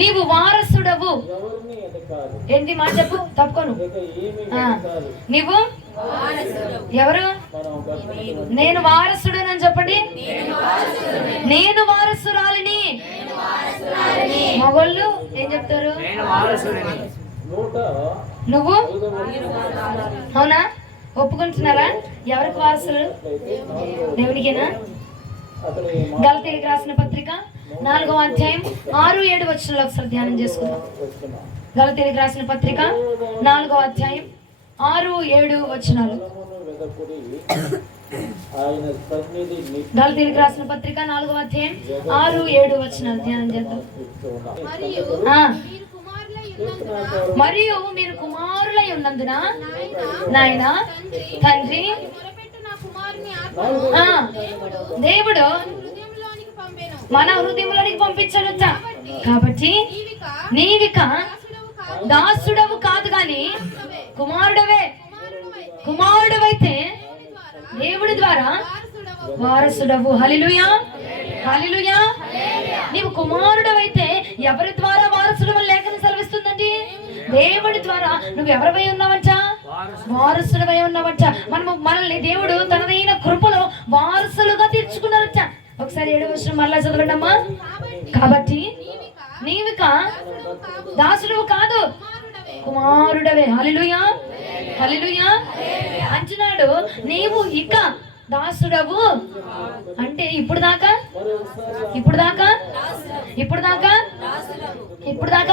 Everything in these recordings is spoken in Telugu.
నీవు వారసుడవు. ఏంటి మాట చెప్పు, తప్పుకోను. నీవు ఎవరు? నేను వారసుడనని చెప్పండి. నేను వారసురాలిని. మగోళ్ళు ఏం చెప్తారు? నువ్వు. అవునా? ఒప్పుకుంటున్నారా? ఎవరికి వారసులు? దేవునికేనా? గలతీయులకు రాసిన పత్రిక 4వ అధ్యాయం 6-7 వచనాలు ఒకసారి ధ్యానం చేసుకుందాం. గలతీయులకు రాసిన పత్రిక 4వ అధ్యాయం 6-7 వచనాలు. గలతీయులకు రాసిన పత్రిక 4వ అధ్యాయం 6-7 వచనాలు ధ్యానం చేద్దాం. మరియు మీరు కుమారులై ఉన్నందున నాయన తండ్రి దేవుడు మన హృదయంలోనికి పంపించనుట. కాబట్టి నీవిక దాసుడవు కాదు గాని కుమారుడవే. కుమారుడవైతే దేవుడి ద్వారా వారసుడవు. హల్లెలూయా, హల్లెలూయా. నీవు కుమారుడవైతే ఎవరి ద్వారా వారసుడవు? లేఖనం సెలవిస్తుందండి, దేవుడి ద్వారా. నువ్వు ఎవరివై ఉన్నావంట? వారసుడవై ఉన్నావంట. మనల్ని దేవుడు తనదైన కృపలో వారసులుగా తీర్చుకున్నారట. ఒకసారి 7వ వచనం మళ్ళా చదవండి అమ్మా. కాబట్టి నీవిక దాసుడవు కాదు, కుమారుడవే. హల్లెలూయా, హల్లెలూయా అంటున్నాడు. నీవు ఇక దాసుడవు అంటే ఇప్పుడు దాకా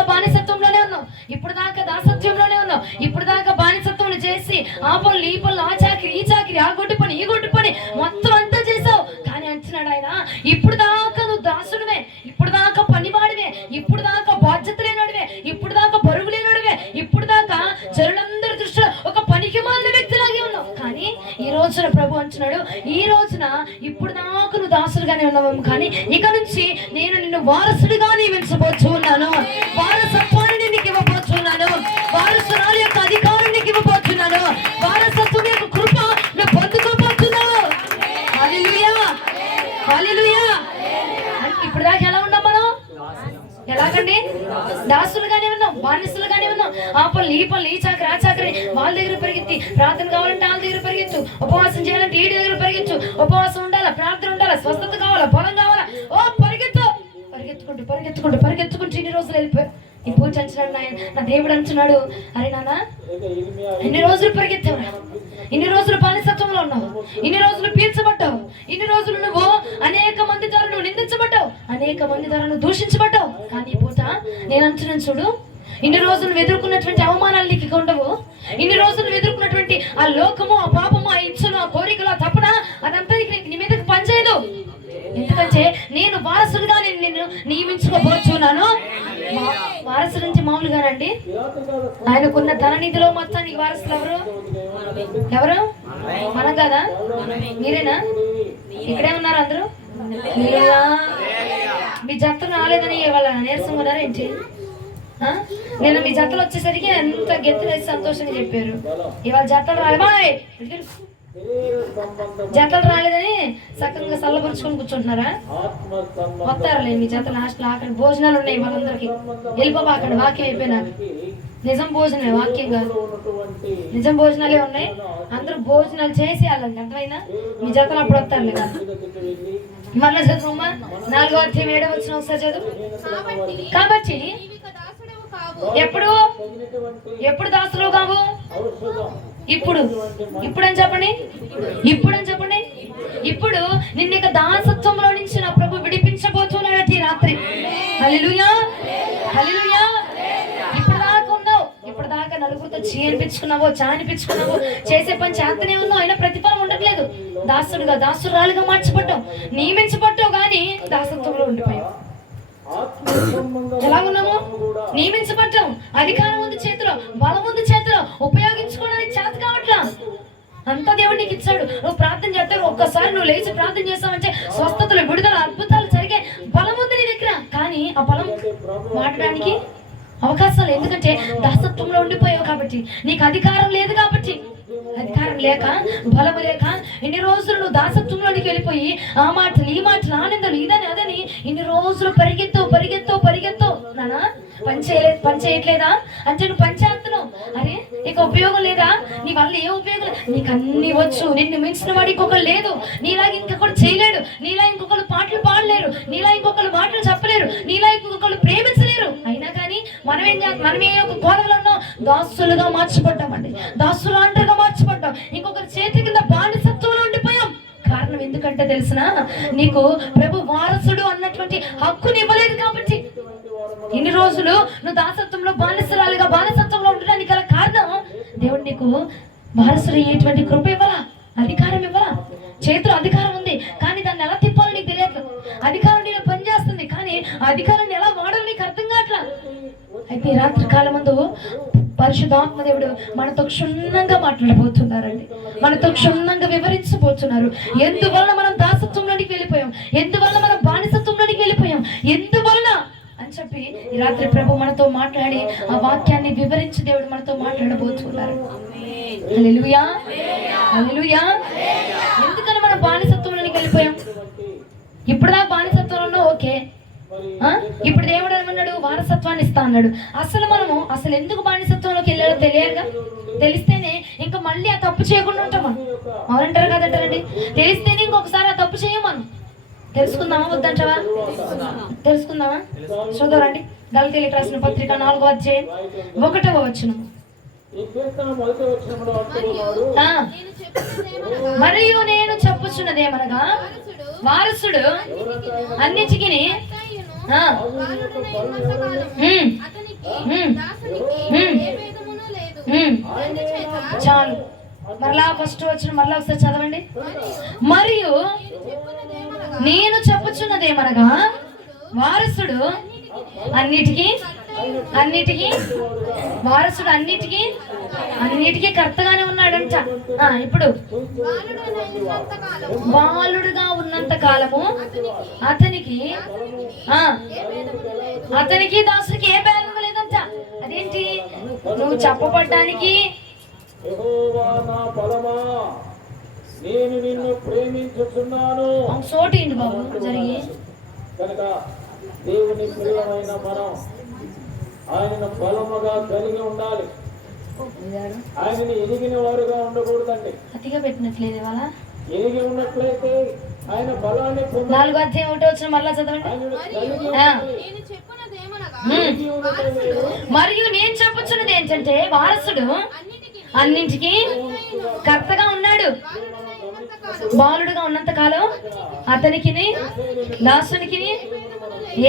బానిసత్వంలోనే ఉన్నావు. ఇప్పుడు దాకా దాసత్వంలోనే ఉన్నావు. ఇప్పుడు దాకా బానిసత్వం చేసి ఆ పనులు, ఈ పనులు, ఆ చాకిరి, ఈ చాకిరి, ఆ గొడ్డు పని, ఈ గొడ్డు పని మొత్తం అంతా చేసావు. కానీ అంటున్నాడు ఆయన, ఇప్పుడు దాకా నువ్వు దాసుడివే, ఇప్పుడు దాకా పనివాడివే, ఇప్పుడు దాకా బాధ్యత లేనడివే, ఇప్పుడు దాకా బరువు లేనడివే, ఇప్పుడు దాకా జనులందరి దృష్టిలో ఒక పనికి మాలిన వ్యక్తిలాగే ఉన్నావు. కానీ ఈ రోజున ప్రభు అంటున్నాడు, ఈ రోజున ఇప్పుడు దాకా నువ్వు దాసులుగానే ఉన్నావు, కానీ ఇక నుంచి నేను నిన్ను వారసుడిగా నియమించబోతు ఉన్నాను. వారసత్వాన్ని నీకు ఇవ్వబోతున్నాను. వారసురాలు యొక్క అధికారం నీకు ఇవ్వబోతున్నాను. వారసత్వం యొక్క కృప నువ్వు పొందుకోబోతున్నావు. హల్లెలూయా, హల్లెలూయా. ఇప్పుడు దాకా ఎలా ఉన్నాం మనం? ఎలాగండి? దాసులుగానే ఉన్నాం, బానిసలుగానే ఉన్నాం. ఆ పనులు, ఈ పనులు, ఈ చాకరి, ఆ చాకరి, వాళ్ళ దగ్గర పరిగెత్తి, ప్రార్థన కావాలంటే వాళ్ళ దగ్గర పరిగెత్తు, ఉపవాసం చేయాలంటే వీడి దగ్గర పరిగెత్తు, ఉపవాసం ఉండాలా, ప్రార్థన ఉండాలా, స్వస్థత కావాలా, పొలం కావాలా, ఓ పరిగెత్తుకుంటూ ఇన్ని రోజులు వెళ్ళిపోయారు. ఈ పూజ అంటున్నాడు నా దేవుడు అంటున్నాడు, అరే నాన్న ఎన్ని రోజులు పరిగెత్తావు, ఇన్ని రోజులు బానిసత్వంలో ఉన్నావు, ఇన్ని రోజులు పీల్చబడ్డావు, ఇన్ని రోజులు నువ్వు అనేక మంది ద్వారా నువ్వు నిందించబడ్డావు, అనేక మంది ద్వారా నువ్వు దూషించబడ్డావు. కానీ ఈ పూట నేను అంటున్నాను చూడు, ఇన్ని రోజులు ఎదుర్కొన్నటువంటి అవమానాలు నీకు ఉండవు. ఇన్ని రోజులు ఎదుర్కొన్నటువంటి ఆ లోకము, ఆ పాపము, ఆ ఇచ్చలు, ఆ కోరికలు, ఆ తపన, అదంతా నీ మీదకి పనిచేయదు. ఎందుకంటే నేను వారసులుగా నిన్ను నియమించుకోబోతున్నాను. వారసుల నుంచి మామూలుగానండి, ఆయనకున్న ధననిధిలో మొత్తానికి వారసులు ఎవరు? మనం కదా? మీరేనా? ఇక్కడే ఉన్నారు అందరూ. మీ జతలు రాలేదని వాళ్ళ నీరసంగా ఉన్నారా ఏంటి? నేను మీ జతలు వచ్చేసరికి ఎంత గెత్తులు వేసి సంతోషంగా చెప్పారు. ఇవాళ జతలు రాలే, జతలు రాలేదని సక్కంగా చల్లపరుచుకొని కూర్చుంటున్నారా? వస్తారులే మీ జతలు. లాస్ట్లో అక్కడ భోజనాలు ఉన్నాయి వాళ్ళందరికీ. వెళ్ళిపోబా, అక్కడ వాక్యం అయిపోయినా నిజం భోజనమే, వాక్యం కాదు, నిజం భోజనాలే ఉన్నాయి. అందరూ భోజనాలు చేసి వెళ్ళండి, అర్థమైనా? మీ జతలు అప్పుడు వస్తారు లేదా? మళ్ళా చదువుమా 4వ అధ్యాయం 7వ వచనం ఒకసారి చదువు. కాబట్టి ఎప్పుడు దాసులు కావు? ఇప్పుడు అని చెప్పండి, ఇప్పుడు నిన్ను ఇక దాసత్వంలో నుంచి నా ప్రభు విడిపించబోతున్నాడు ఈ రాత్రి. హల్లెలూయా, హల్లెలూయా. ఇప్పుడు దాకా నలుగురితో చేర్పించుకున్నావో, చానిపించుకున్నావో, చేసే పని చేస్తూనే ఉన్నావు, అయినా ప్రతిఫలం ఉండట్లేదు. దాసురాలుగా మార్చబడ్డావు, నియమించబడ్డావు, కానీ దాసత్వంలో ఉండిపోయావు. ఎలా ఉన్నాము? నియమించబడ్డాం, అధికారం ఉంది చేతిలో, బలం ఉంది చేతిలో, ఉపయోగించుకోవడానికి చేత కావట్లా. అంతా దేవుడు నీకు ఇచ్చాడు. నువ్వు ప్రార్థన చేస్తావు, ఒక్కసారి నువ్వు లేచి ప్రార్థన చేస్తావంటే స్వస్థతలు, విడుదల, అద్భుతాలు జరిగే బలం ఉంది నీ దగ్గర. కానీ ఆ బలం వాడడానికి అవకాశాలు, ఎందుకంటే దాసత్వంలో ఉండిపోయావు కాబట్టి. నీకు అధికారం లేదు కాబట్టి, అధికారం లేక, బలము లేక ఇన్ని రోజులు నువ్వు దాసత్వంలోనికి వెళ్ళిపోయి ఆ మాటలు, ఈ మాటలు, ఆనందాలు, ఇదని అదని ఇన్ని రోజులు పరిగెత్తు నానా. పని చేయట్లేదా అంటే నువ్వు పని చేస్తున్నావు. అరే నీకు ఉపయోగం లేదా? నీ వల్ల ఏ ఉపయోగం? నీకు అన్ని వచ్చు, నిన్ను మించిన వాడు ఇంకొకరు లేదు, నీలాగా ఇంకొకరు చేయలేడు, నీలా ఇంకొకరు పాటలు పాడలేరు, నీలా ఇంకొకరు మాటలు చెప్పలేరు, నీలా ఇంకొకరు ప్రేమించలేరు. అయినా కానీ మనమే ఒక కోణంలో ఉన్నాం, దాసులుగా మార్చిపడ్డామండి, దాసులాంటగా మార్చిపడ్డాం, ఇంకొకరి చేతి కింద బానిసత్వంలో ఉండిపోయాం. కారణం ఎందుకంటే తెలిసిన, నీకు ప్రభు వారసుడు అన్నటువంటి హక్కుని ఇవ్వలేదు కాబట్టి. ఇన్ని రోజులు నువ్వు దాసత్వంలో బానిసత్వంలో ఉండడానికి గల కారణం, దేవుడు నీకు వారసుడు అయ్యేటువంటి కృప ఇవ్వలా, అధికారం ఇవ్వలా. చేతిలో అధికారం ఉంది కానీ దాన్ని ఎలా తిప్పాలో నీకు తెలియదు. అధికారం నీకు పనిచేస్తుంది కానీ ఆ అధికారాన్ని ఎలా వాడాలో నీకు అర్థం కావట్లా. అయితే ఈ రాత్రి కాలం ముందు పరిశుద్ధాత్మ దేవుడు మనతో క్షుణ్ణంగా మాట్లాడబోతున్నారండి, మనతో క్షుణ్ణంగా వివరించబోతున్నారు. ఎందువలన మనం దాసత్వంలోనికి వెళ్ళిపోయాం, ఎందువలన మనం బానిసత్వంలోనికి వెళ్ళిపోయాం, ఎందువలన అని చెప్పి ఈ రాత్రి ప్రభు మనతో మాట్లాడి ఆ వాక్యాన్ని వివరించి దేవుడు మనతో మాట్లాడబోతున్నారు. హల్లెలూయా, హల్లెలూయా. ఎందుకని మనం బానిసత్వంలోనికి వెళ్ళిపోయాం? ఇప్పుడుదా బానిసత్వంలో ఓకే, ఇప్పుడు దేవుడు ఏమన్నాడు? వారసత్వాన్ని ఇస్తా అన్నాడు. అసలు ఎందుకు బానిసత్వంలోకి వెళ్ళాడో తెలియాలిగా. తెలిస్తేనే ఇంకా మళ్ళీ ఆ తప్పు చేయకుండా ఉంటాం మనం. అవునంటారు కదంటారండి. తెలిస్తేనే ఇంకొకసారి ఆ తప్పు చేయమను. తెలుసుకుందామా వద్దంటావా? తెలుసుకుందామా? చదవరండి. గలతీయులకు రాసిన పత్రిక 4వ అధ్యాయం 1వ వచనం. మరియు నేను చెప్పుచున్నదేమనగా, వారసుడు అన్నిటికీ చాలు. మరలా ఫస్ట్ వచ్చిన మరలా ఒకసారి చదవండి. మరియు నేను చెప్పుచున్నదేమనగా, వారసుడు అన్నిటికీ వారసుడు అన్నిటికీ కర్తగానే ఉన్నాడంట. ఇప్పుడు బాలుడుగా ఉన్నంత కాలము అతనికి దాసునికి ఏ భేదం లేదంట. అదేంటి? నువ్వు చెప్పబడ్డానికి నేను నిన్ను ప్రేమించుచున్నాను సోటిండి బాబు జరిగి కనుక దేవుని ప్రియమైన మనం ఆయనను బలముగా కలిగి ఉండాలి. ఆయనని ఎదిగిన వారుగా ఉండకూడదండి. అతిగా పెట్టినట్లేదు ఇవాళ. ఎదిగి ఉన్నట్లయితే ఆయన బలాన్ని 4వ అధ్యాయం 1వ వచనం మరలా చదవండి. మరియు నేను చెప్పుచున్నది ఏంటంటే, వారసుడు అన్నింటికి కర్తగా ఉన్నాడు. బాలుడుగా ఉన్నంత కాలం అతనికి దాసునికి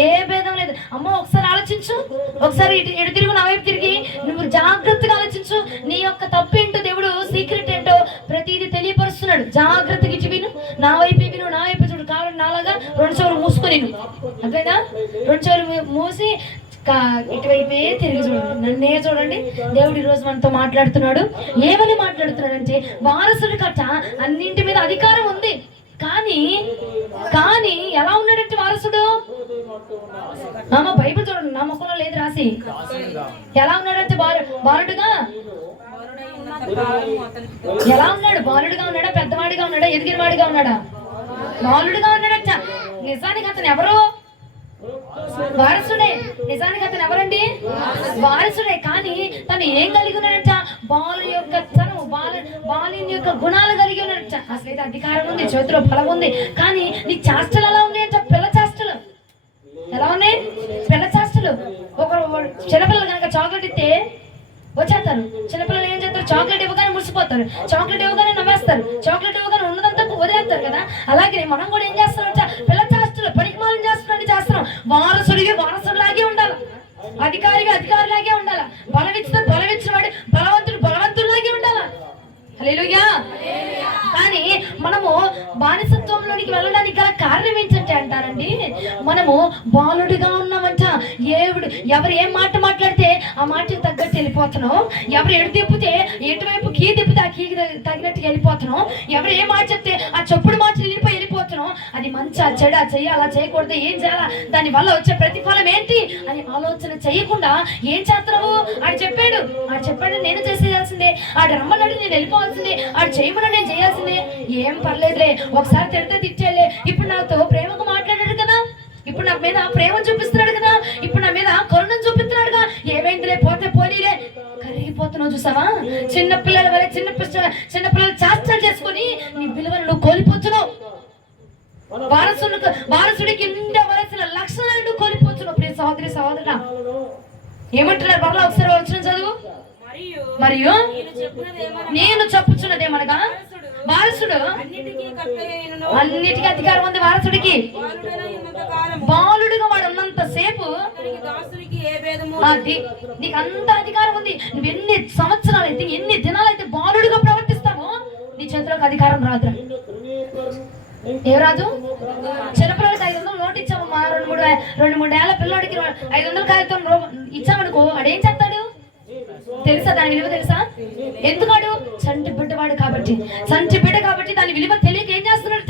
ఏ భేదం లేదు. అమ్మ ఒకసారి ఆలోచించు, ఒకసారి ఇటు తిరుగు, నా వైపు తిరిగి నువ్వు జాగ్రత్తగా ఆలోచించు. నీ యొక్క తప్పు ఏంటో, దేవుడు సీక్రెట్ ఏంటో ప్రతిదీ తెలియపరుస్తున్నాడు. జాగ్రత్తగా ఇటు విను, నా వైపు విను, నా వైపు చూడు. కావాలంటే నాలాగా 2 చెవులు మూసుకొని అట్లయినా 2 చెవులు మూసి ఇటువైపే తిరిగి చూడండి, నన్నే చూడండి. దేవుడు ఈరోజు మనతో మాట్లాడుతున్నాడు. ఏమని మాట్లాడుతున్నాడంటే, వారసుడి కట్ట అన్నింటి మీద అధికారం ఉంది కానీ ఎలా ఉన్నాడంటే వారసుడు, బైబిల్ చూడండి, నా ముఖంలో లేదు రాసి. ఎలా ఉన్నాడంటే బాలుడుగా ఎలా ఉన్నాడు? బాలుడుగా ఉన్నాడా, పెద్దవాడిగా ఉన్నాడా, ఎదిగిన వాడిగా ఉన్నాడా? బాలుడుగా ఉన్నాడట. నిజానికి అతను ఎవరు? వారసుడే. నిజానికి అతను ఎవరండి? వారసుడే. కానీ తను ఏం కలిగి ఉన్నాడంట? బాలుని యొక్క గుణాలు కలిగి ఉన్నాడంట. అసలు అయితే అధికారం ఉంది, చేతిలో బలం ఉంది, కానీ నీ చేష్టలు ఎలా ఉన్నాయంట? పిల్ల చేష్టలు ఎలా ఉన్నాయి? పిల్ల చేష్టలు. ఒకరు చిన్నపిల్లలు కనుక చాక్లెట్ ఇస్తే వచ్చేస్తారు. చిన్నపిల్లలు ఏం చేస్తారు? చాక్లెట్ ఇవ్వగానే మురిసిపోతారు, చాక్లెట్ ఇవ్వగానే నవ్వేస్తారు, చాక్లెట్ ఇవ్వగానే ఉన్నదంతా వదిలేస్తారు కదా. అలాగే మనం కూడా ఏం చేస్తామంట? పిల్ల చేష్టలు, పనికిమాలను చేస్తున్నాం. వారసుడిలాగే ఉండాలి, అధికారిలాగే ఉండాలి, బలమిచ్చిన వాడు బలవంతుడిలాగే ఉండాలి. హల్లెలూయా. కానీ మనము బానిసత్వంలోనికి వెళ్ళడానికి గల కారణం ఏంటంటే అంటారండి, మనము బాలుడిగా ఉన్నామంట. ఎవరు ఏం మాట మాట్లాడితే ఆ మాటకి తగ్గట్టు వెళ్ళిపోతున్నాం. ఎవరు ఎటువైపు కీ తిప్పితే ఆ కీకి తగినట్టు వెళ్ళిపోతున్నాం. ఎవరు ఏ మాట చెప్తే ఆ చెప్పుడు మాటలు వెళ్ళిపోతున్నాం. అది మంచి చెడు, చెయ్యాలా చేయకూడదు, ఏం చేయాలా, దాని వల్ల వచ్చే ప్రతిఫలం ఏంటి అని ఆలోచన చేయకుండా ఏం చేస్తున్నావు? ఆడు చెప్పాడు నేను చేసేయాల్సిందే, ఆడు రమ్మన్నాడు నేను వెళ్ళిపోవాల్సిందే, ఆడు చేయమన్నా నేను చేయాల్సిందే. ఏం పర్లేదులే, ఒకసారి తిడితే తిట్టేలే. ఇప్పుడు నాతో ప్రేమగా మాట్లాడాడు కదా, ఇప్పుడు నా మీద ప్రేమ చూపిస్తున్నాడు కదా, ఇప్పుడు నా మీద కరుణను చూపిస్తున్నాడు ఏమంటున్నారు మరలా ఒకసారి వచ్చిన చదువు. మరియు నేను చెప్పుచున్నదేమనగా వారసుడు అన్నిటికీ అధికారం ఉంది. వారసుడికి బాలుడుగా వాడు ఉన్నంత సేపు నీకు అంత అధికారం ఉంది. నువ్వు ఎన్ని సంవత్సరాలు అయితే ఎన్ని దినాలు అయితే బాలుడుగా ప్రవర్తిస్తావో నీ చేతిలోకి అధికారం రాదురా. ఏ రాజు? చిన్నపిల్లలకి 500 నోటు ఇచ్చామమ్మా, 2-3 ఏళ్ళ పిల్లడికి 500 కాగితం ఇచ్చామనుకో, అడేం చేస్తాడు తెలుసా? దాని విలువ తెలుసా? ఎందుకాడు? చంటి బిడ్డవాడు కాబట్టి, చంటి బిడ్డ కాబట్టి దాని విలువ తెలియక ఏం చేస్తున్నాడు?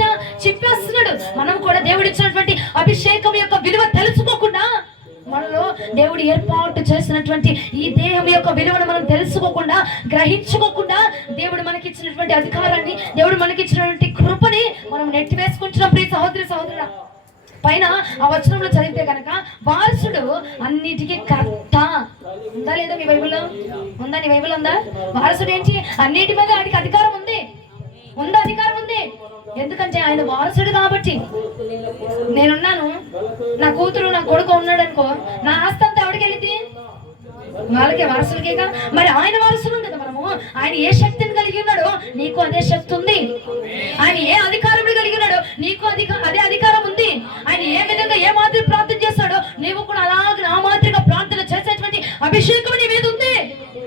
చెప్పేస్తున్నాడు. మనం కూడా దేవుడు ఇచ్చినటువంటి అభిషేకం యొక్క విలువ తెలుసుకోకుండా, మనలో దేవుడు ఏర్పాటు చేసినటువంటి ఈ దేహం యొక్క విలువను మనం తెలుసుకోకుండా, గ్రహించుకోకుండా, దేవుడు మనకి ఇచ్చినటువంటి అధికారాన్ని, దేవుడు మనకి ఇచ్చినటువంటి కృపని మనం నెట్టివేసుకుంటున్నాం. ప్రియ సహోదరి సహోదరుడా, పైన ఆ వచనంలో చదివితే కనుక వారసుడు అన్నిటికీ కర్త. ఉందా లేదా మీ బైబిల్లో? ఉందా? నీ బైబిల్ ఉందా? వారసుడు ఏంటి? అన్నిటి మీద వాడికి అధికారం ఉంది. ఉందా? అధికారం ఉంది. ఎందుకంటే ఆయన వారసుడు కాబట్టి. నేనున్నాను, నా కూతురు నా కొడుకు ఉన్నాడు అనుకో, నా ఆస్తి అంతా ఎవరికి వెళ్ళింది? వాళ్ళకే, వారసులకేగా. మరి ఆయన వారసులు కదా మనము. ఆయన ఏ శక్తిని కలిగి ఉన్నాడో నీకు అదే శక్తి ఉంది. ఆయన ఏ అధికారం కలిగి ఉన్నాడో నీకు అదే అధికారం ఉంది. ఆయన ఏ విధంగా ఏ మాదిరి ప్రార్థన చేస్తాడో నీవు కూడా అలాగే ఆ మాదిరిగా ప్రార్థన చేసేటువంటి అభిషేకం నీ మీద ఉంది.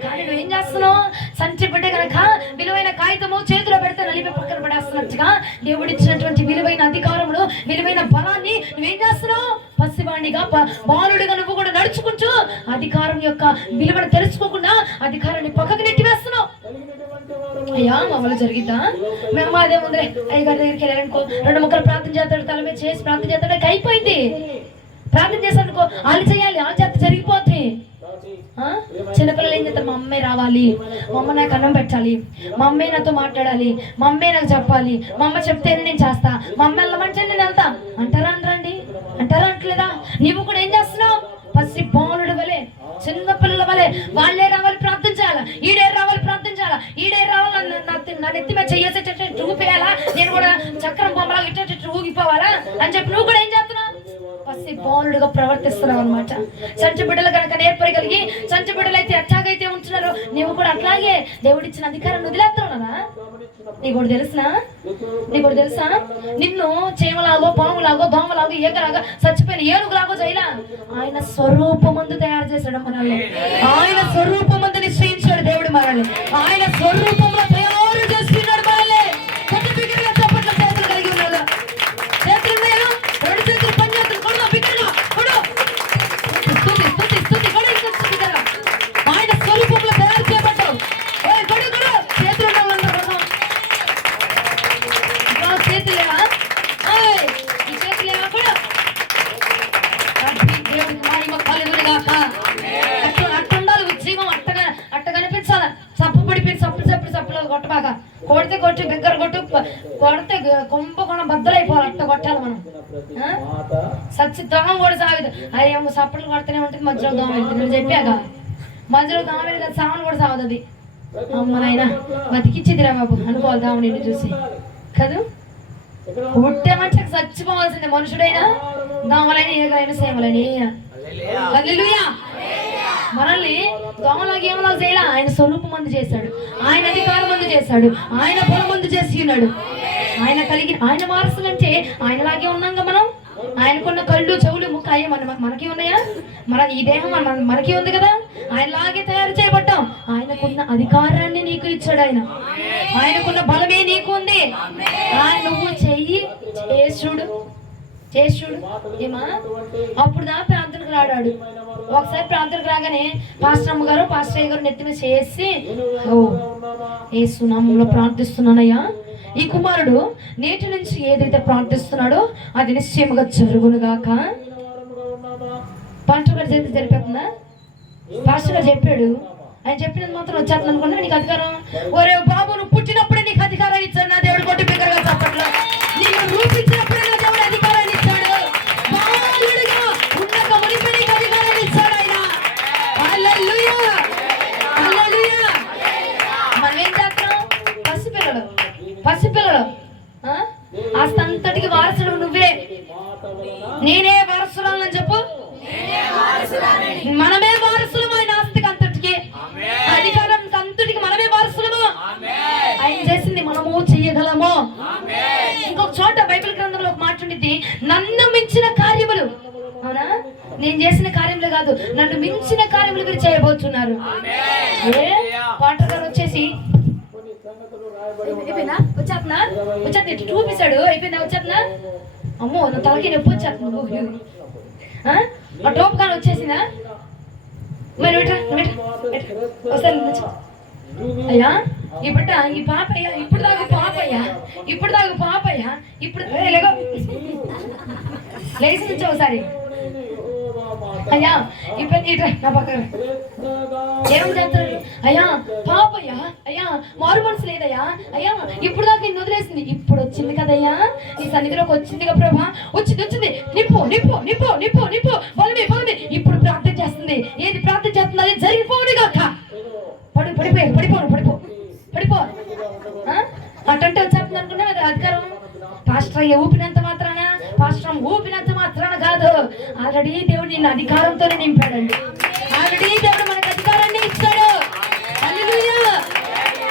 కానీ నువ్వేం చేస్తున్నావు? సంచి బిడ్డ కనుక విలువైన కాగితము చేతిలో పెడితే నలిపి పక్కన పడేస్తున్నట్టుగా దేవుడిచ్చినటువంటి విలువైన అధికారములు, విలువైన బలాన్ని నువ్వేం చేస్తున్నావు? పసివాణిగా బాలుడిగా నువ్వు కూడా నడుచుకుంటూ అధికారం యొక్క విలువను తెలుసుకోకుండా అధికారాన్ని పక్కకు నెట్టివేస్తున్నావు. అయ్యా మా వల్ల జరిగిద్దా? మేము అదే ముందరే అయ్యగారి దగ్గరికి వెళ్ళారనుకో, 2 ముక్కలు ప్రార్థన చేస్తాడు, తల మీద చేసి ప్రార్థన చేస్తాడు, అయిపోయింది. ప్రార్థన చేస్తాడనుకో, వాళ్ళు చేయాలి, వాళ్ళ చేత జరిగిపోతుంది. చిన్నపిల్లలు ఏం చేస్తారు? మా అమ్మే రావాలి, మా అమ్మ నాకు అన్నం పెట్టాలి, మా అమ్మే నాతో మాట్లాడాలి, మా అమ్మే నాకు చెప్పాలి, మా అమ్మ చెప్తేనే నేను చేస్తా, మా అమ్మ వెళ్ళమంటే నేను వెళ్తా అంటారా? అనరండి? అంటారా? అంటలేదా? నీవు కూడా ఏం చేస్తున్నావు? పసి బాలుడు వలే, చిన్న పిల్లల వలే వాళ్ళే రావాలి ప్రార్థన చేయాలా, ఈడే రావాలి ప్రార్థన చేయాలా, ఈడే రావాలి నా నెత్తి మీద చెయ్యేసేటట్టు చూపేయాలా, నేను కూడా చక్రం బొమ్మలా ఇట్టేటట్టు ఊగిపోవాలా అని చెప్పి నువ్వు కూడా ఏం చేస్తున్నావు? పసి బాలుడుగా ప్రవర్తిస్తున్నావు అనమాట. చంటి బిడ్డలు కనుక నేర్పగలిగి, చంటి బిడ్డలు అయితే ఎట్లాగైతే ఉంటున్నారో నీవు కూడా అట్లాగే దేవుడిచ్చిన అధికారాన్ని వదిలేస్తున్నానా? నీకు కూడా తెలుసునా? నీకు కూడా తెలుసా? నిన్ను చేమలాగో, పాములాగో, దోమలాగో, ఏకలాగా, చచ్చిపోయిన ఏనుగులాగో చేయలా. ఆయన స్వరూపమందు తయారు చేశాడు మనల్ని. ఆయన స్వరూపమందు నిశ్చయించాడు దేవుడు మనల్ని. ఆయన స్వరూపంలో తయారు చేస్తున్నాడు మనల్ని. కొద్ది బిగ్గరగా చప్పట్ల చేతులు కలిగి ఉన్నాడు. చేతులు ఉన్నాయా? 2 చేతులు పని చేతులు కొడు, బిగ్గరగా కొడు. స్తుతి స్తుతి స్తుతి కొడు, ఇంకా స్తుతి కదా. ఆయన స్వరూపంలో తయారు చేయబడ్డావు. ఓయ్ కొడు కొడు, చేతులు ఉన్నావు కొడు. చేతులేవా? ఓయ్ ఈ చేతులేవా? కొడు. దేవుడికి మహిమ కలుగునుగాక. అట్టుండాలి ఉద్యోగం, అట్ట కనిపించాలి. చప్పు పడిపోయింది, చప్పులు కొట్టబాగా. కొడితే కొట్టి బిగ్గర కొట్టు, కొడితే కుంభకోణం బద్దలైపోవాలి. అట్ట కొట్టాలి మనం. సచ్చి దోమ కూడా సాగదు. అయ్యేమో చప్పట్లు కొడుతూనే ఉంటుంది, మధ్యలో దోమ వెళ్తుంది. నేను చెప్పాక మధ్యలో దోమ వెళ్ళి కదా, సామాను కూడా సాగదు. అది అమ్మ నాయన బతికిచ్చిదిరా బాబు అనుకోవాలి దోమ నిన్ను చూసి కదా. పుట్టే మనిషికి చచ్చిపోవాల్సిందే, మనుషుడైనా దోమలైన ఏగలైన సేమలైన. హల్లెలూయా. మనల్ని దోమలాగా ఏమలాగా చేయాల? ఆయన స్వరూపం మందు చేశాడు, ఆయన అధికారం మందు చేశాడు, ఆయన బలం మందు చేసి ఉన్నాడు. ఆయన కలిగి ఆయన వారసులంటే ఆయనలాగే ఉన్నాగా మనం. ఆయనకున్న కళ్ళు, చెవులు, ముక్క అయ్యే మనకి ఉన్నాయా? ఈ దేహం మనకి ఉంది కదా. ఆయనలాగే తయారు చేయబడ్డాం. ఆయనకున్న అధికారాన్ని నీకు ఇచ్చాడు. ఆయనకున్న బలమే నీకు ఉంది. నువ్వు చెయ్యి చేసి చూడు ఏమా. అప్పుడు దా ప్రార్థనకు రాడాడు. ఒకసారి ప్రార్థనకు రాగానే పాస్టర్ అమ్మగారు, పాస్టర్ అయ్య గారు నెత్తి మీద చేసి, ఓ యేసు నామములో ప్రార్థిస్తున్నానయ్యా, ఈ కుమారుడు నేటి నుంచి ఏదైతే ప్రార్థిస్తున్నాడో అది నిశ్చయముగా జరుగునుగాక. పాస్టర్ గారు చేతి జరిపేస్తుందా? పాస్టర్ గారు చెప్పాడు. ఆయన చెప్పినది మాత్రం వచ్చేస్తుంది అనుకున్నా. నీకు అధికారం, ఒరే బాబు నువ్వు పుట్టినప్పుడే నీకు అధికారం ఇచ్చాడు నా దేవుడు. కొట్టి బిగ్గరగా చెప్పట్లా. నీకు రూపించినప్పుడే నా దేవుడు అధికారాన్ని ఇచ్చాడు. బాలుడిగా ఉండక మునిపే నీకు అధికారాన్ని ఇచ్చాడు ఆయన. హల్లెలూయా, హల్లెలూయా. మనం ఏం చేస్తాం? పసిపిల్లలు ఆస్తంతటికి వారసుడు నువ్వే. నేనే వారసురాలని చెప్పు. మనమే వారసులు. చేసిన కార్యములు కాదు, నన్ను మించిన కార్యములు మీరు చేయబోతున్నారు. పాటర్ గారు వచ్చేసి కొన్ని సంగతులు రాయబడి అయిపోయినా వచ్చేస్తున్నా వచ్చేది ఇట్లా చూపిస్తాడు. అయిపోయిందా వచ్చేస్తున్నా? అమ్మో నా తలకి నొప్పి వచ్చేస్తుంది. ఆ టోప్ కానీ వచ్చేసిందా? మరి ఒకసారి అయ్యా ఈ బిడ్డ ఈ పాపయ్య ఇప్పుడు దాకా పాపయ్యా ఇప్పుడు దాకా పాపయ్యా ఇప్పుడు లేగో లేచి నుంచి ఒకసారి అయ్యా ఇప్పుడు నా పక్కన ఏమని చేస్తారు? అయ్యా పాపయ్యా అయ్యా మారు మనసు లేదయ్యా అయ్యా ఇప్పుడు దాకా నిన్ను వదిలేసింది, ఇప్పుడు వచ్చింది కదయ్యా నీ సన్నిధిలోకి వచ్చిందిగా ప్రభా, వచ్చింది వచ్చింది నిప్పు నిప్పు నిప్పు నిప్పు నిప్పు బలమే బలమే ఇప్పుడు ప్రార్థన చేస్తుంది. ఏది ప్రార్థన చేస్తుంది అది జరిగిపోవును గాక. పడిపోయాను పడిపోను పడిపో పడిపో అట్టంటే వచ్చేస్తుంది అనుకున్నా అది అధికారం. పాస్టర్ ఊపినంత మాత్రాన పాస్టర్ ఊపినంత మాత్రాన కాదు, ఆల్రెడీ దేవుడు నిన్ను అధికారంతోనే నింపాడండి. ఆల్రెడీ దేవుడు మనకు అధికారాన్ని ఇచ్చాడు. హల్లెలూయా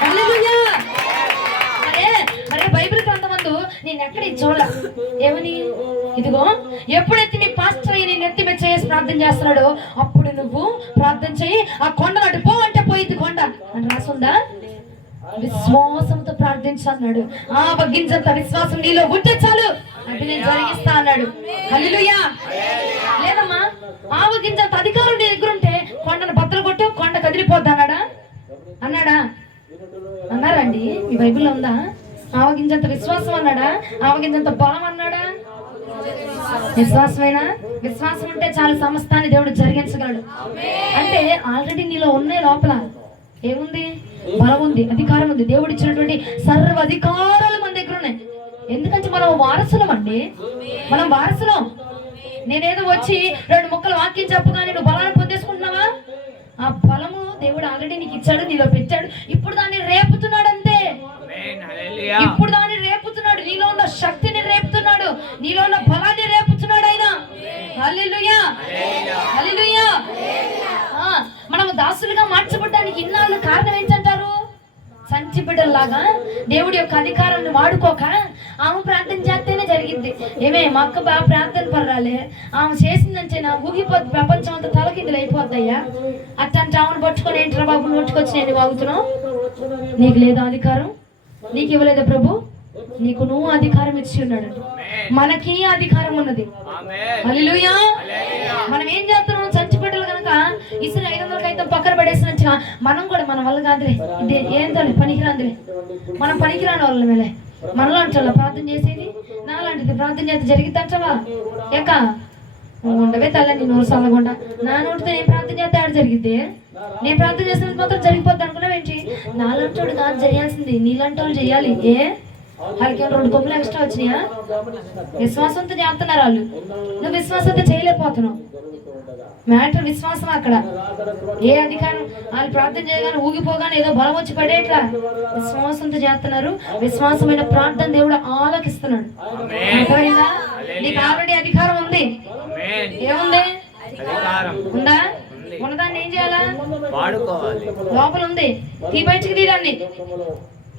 హల్లెలూయా. మరే బైబిల్ గ్రంథమందు నేను ఎక్కడ చూడ ఏమని, ఇదిగో ఎప్పుడైతే నీ పాస్టర్ నీ నెత్తి మీద చేసి ప్రార్థన చేస్తున్నాడో అప్పుడు నువ్వు ప్రార్థన చెయ్యి, ఆ కొండను అటు పో అంటే పోయింది కొండ అని రాసుందా? విశ్వాసంతో ప్రార్థించన్నాడు. ఆ బగ్గించంత విశ్వాసం నీలో ఉంటే చాలు, అది నేను జరిగిస్తా అన్నాడు. హల్లెలూయా. లేదమ్మా ఆవగించంత అధికారం నీ దగ్గర ఉంటే కొండను బద్దలు కొట్టి కొండ కదిలిపోద్ది అన్నాడా? అన్నాడా? అన్నారండి? మీ బైబిల్లో ఉందా? ఆవగించంత విశ్వాసం అన్నాడా? ఆవగించంత బలం అన్నాడా? విశ్వాసమైనా విశ్వాసం ఉంటే చాలు సమస్తాన్ని దేవుడు జరిగించగలడు. అంటే ఆల్రెడీ నీలో ఉన్నాయి, లోపల ఏముంది? బలం ఉంది, అధికారం ఉంది. దేవుడు ఇచ్చినటువంటి సర్వ అధికారాలు మన దగ్గర ఉన్నాయి. ఎందుకంటే మనం వారసులం అండి, మనం వారసులం. నేనేదో వచ్చి 2 ముక్కలు వాక్యం చెప్పగానే నువ్వు బలాన్ని పొందేసుకుంటున్నావా? ఆ బలము దేవుడు ఆల్రెడీ నీకు ఇచ్చాడు, నీలో పెట్టాడు. ఇప్పుడు దాన్ని రేపుతున్నాడు అంతే. ఇప్పుడు దాన్ని రేపుతున్నాడు, నీలో ఉన్న శక్తిని రేపుతున్నాడు, నీలో ఉన్న బలాన్ని రేపుతున్నాడు ఆయన. హల్లెలూయా హల్లెలూయా. మనము దాసులుగా మార్చబడ్డానికి ఇన్నాళ్ళు కారణం ఏంటంటారు? సంచి బిడ్డల్లాగా దేవుడి యొక్క అధికారాన్ని వాడుకోక ఆమె ప్రార్థన చేస్తేనే జరిగింది. ఏమే మా అక్క బాగా ప్రార్థన పర్రాలే, ఆమె చేసిందంటే నా ఊగిపోద్ది, ప్రపంచం అంతా తలకిందులు అయిపోద్దయ్యా. అట్టంటే ఆమెను పట్టుకొని ఏంట్రా బాబు నోటుకొచ్చి నేను వాగుతున్నావు? నీకు లేదా అధికారం? నీకు ఇవ్వలేదా ప్రభు? నీకు నువ్వు అధికారం ఇచ్చి ఉన్నాడు, మనకి అధికారం ఉన్నది. హల్లెలూయా. మనం ఏం చేస్తున్నాం? సంచి బిడ్డలు కనుక ఇసులు 500 అయితే పక్కన పడేసినట్టుగా మనం కూడా మన వల్ల కాదులే, ఇదే ఏంటో పనికిరాందిలే, మనం పనికిరాని వాళ్ళ మేలే మనలో అంటారా ప్రార్థన చేసేది? నాలాంటిది ప్రార్థన చేస్తే జరిగిద్ది అంటావా? ఎక్క ఉండవే తల్లి నీ నోరు చల్లకుండా, నా నోటితో నేను ప్రార్థన చేస్తే ఆడ జరిగిద్ది, నేను ప్రార్థన చేసినంత మాత్రం జరిగిపోద్ది అనుకున్నావేంటి? నాలంటోడు కాదు చేయాల్సింది, నీలాంటి వాళ్ళు చేయాలి. వాళ్ళకి 2 కొమ్ములు ఎక్స్ట్రా వచ్చినాయా? విశ్వాసంతో చేస్తున్నారు వాళ్ళు, నువ్వు విశ్వాసంతో చేయలేకపోతున్నావు. మ్యాటర్ విశ్వాసం. అక్కడ ఏ అధికారం వాళ్ళు ప్రార్థన చేయగానే ఊగిపోగానే ఏదో బలం వచ్చి పడేట్లా విశ్వాసంతో చేస్తున్నారు. విశ్వాసమైన ప్రార్థన దేవుడు ఆలకిస్తున్నాడు. అర్థమైందా? నీకు ఆల్రెడీ అధికారం ఉంది. ఏముంది? ఉందా? ఉన్నదాన్ని ఏం చేయాలా? లోపల ఉంది, తీ బయటికి తీరాన్ని.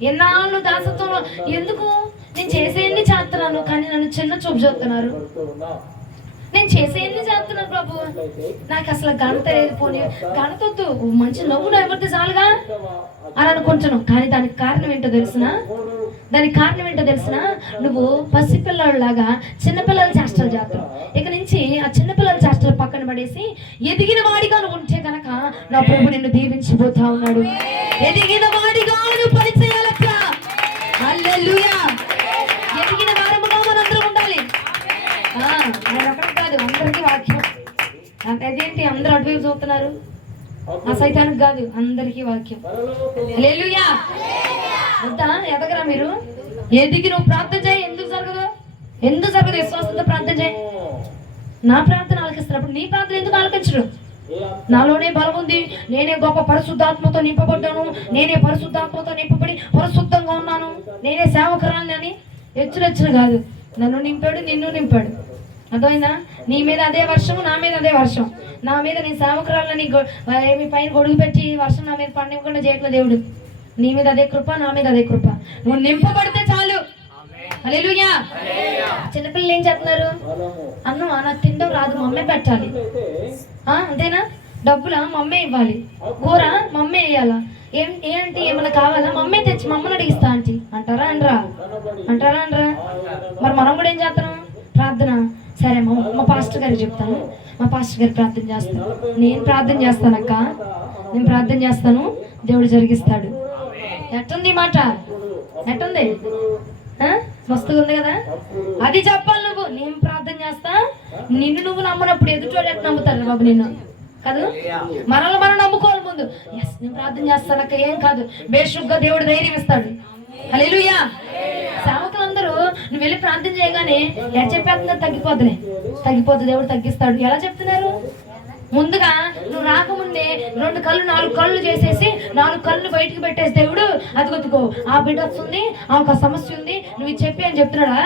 ఎన్నాళ్ళు దాసత్వంలో ఎందుకు? నేను చేసేయన్ని చేస్తున్నాను కానీ నన్ను చిన్న చూపు చూస్తున్నారు. నేను చేసేయన్ని చేస్తున్నాను ప్రభు, నాకు అసలు ఘనత లేదు. పోనీ ఘనతొద్దు, మంచి నవ్వులు ఎవరితో చాలుగా అని అనుకుంటున్నావు. కానీ దానికి కారణం ఏంటో తెలిసినా? దానికి కారణం ఏంటో తెలిసినా? నువ్వు పసిపిల్లలాగా చిన్నపిల్లల చేష్టలు చేస్తావు. ఇక నుంచి ఆ చిన్నపిల్లల చేష్టలు పక్కన పడేసి ఎదిగిన వాడిగా నువ్వు ఉంటే కనుక నా ప్రభు నిన్ను దీవించిపోతా ఉన్నాడు. ఎదిగిన వాడిగా నువ్వు పని చేయాలక్క. హల్లెలూయా. ఎదిగిన వారముగా మనందరం ఉండాలి. ఆయన ఒకటి కాదు, అందరికీ వాక్యం. అదేంటి అందరూ అటువైపు చూస్తున్నారు? ఆ సైతానికి కాదు, అందరికీ వాక్యం. హల్లెలూయా. వద్దా? ఎదగరా మీరు? ఎదిగి నువ్వు ప్రార్థన చేయి. ఎందుకు జరగదు? ఎందుకు జరగదు? విశ్వాసంతో ప్రార్థన చేయి. నా ప్రార్థన ఆలకిస్తున్నప్పుడు నీ ప్రార్థన ఎందుకు ఆలకించరు? నాలోనే బలం ఉంది, నేనే గొప్ప పరిశుద్ధాత్మతో నింపబడ్డాను, నేనే పరిశుద్ధాత్మతో నింపబడి పరిశుద్ధంగా ఉన్నాను, నేనే సేవకురాలని అని హెచ్చులు కాదు. నన్ను నింపాడు, నిన్ను నింపాడు. అర్థమైందా? నీ మీద అదే వర్షం, నా మీద అదే వర్షం. నా మీద నేను సేవకురాలని ఏమి పైన గొడుగు పెట్టి వర్షం నా మీద పండివ్వకుండా చేయట్లేదు దేవుడు. నీ మీద అదే కృప, నా మీద అదే కృప. నువ్వు నింపబడితే చాలు. హల్లెలూయా. చిన్నపిల్లలు ఏం చేస్తున్నారు? బలము. అన్నం నాకు తినడం రాదు, మమ్మే పెట్టాలి. అంతేనా? డబ్బులా మమ్మే ఇవ్వాలి, కూర మమ్మే వేయాలా, ఏంటి ఏమన్నా కావాలా మమ్మే తెచ్చి మమ్మల్ని అడిగిస్తా ఆంటీ అంటారా అనరా? అంటారా అనరా? మరి మనం కూడా ఏం చేస్తాం? ప్రార్థన. సరే మా పాస్టర్ గారికి చెప్తాను, మా పాస్టర్ గారు ప్రార్థన చేస్తాను. నేను ప్రార్థన చేస్తానక్క, నేను ప్రార్థన చేస్తాను, దేవుడు జరిగిస్తాడు. ఎట్టుంది మాట? ఎట్టుంది? మస్తుగా ఉంది కదా? అది చెప్పాలి నువ్వు. నేను ప్రార్థన చేస్తా, నిన్ను నువ్వు నమ్మనప్పుడు ఎదుటోడు ఎట్లా నమ్ముతారు బాబు నిన్ను? కాదు, మనల్ని మనం నమ్ముకోవాలి ముందు. ఎస్, నేను ప్రార్థన చేస్తానక్క, ఏం కాదు, బేషుగ్గా దేవుడు ధైర్యం ఇస్తాడు. హల్లెలూయా. సేవకులందరూ నువ్వు వెళ్ళి ప్రార్థన చేయగానే ఎలా చెప్పేస్తున్నా తగ్గిపోతులే, తగ్గిపోతుంది, దేవుడు తగ్గిస్తాడు. ఎలా చెప్తున్నారు? ముందుగా నువ్వు రాకముందే 2 కళ్ళు 4 కళ్ళు చేసేసి 4 కళ్ళు బయటికి పెట్టేసి దేవుడు అది కొద్దుకో, ఆ బిడ్డ వస్తుంది, ఒక సమస్య ఉంది, నువ్వు చెప్పి అని చెప్తున్నాడా?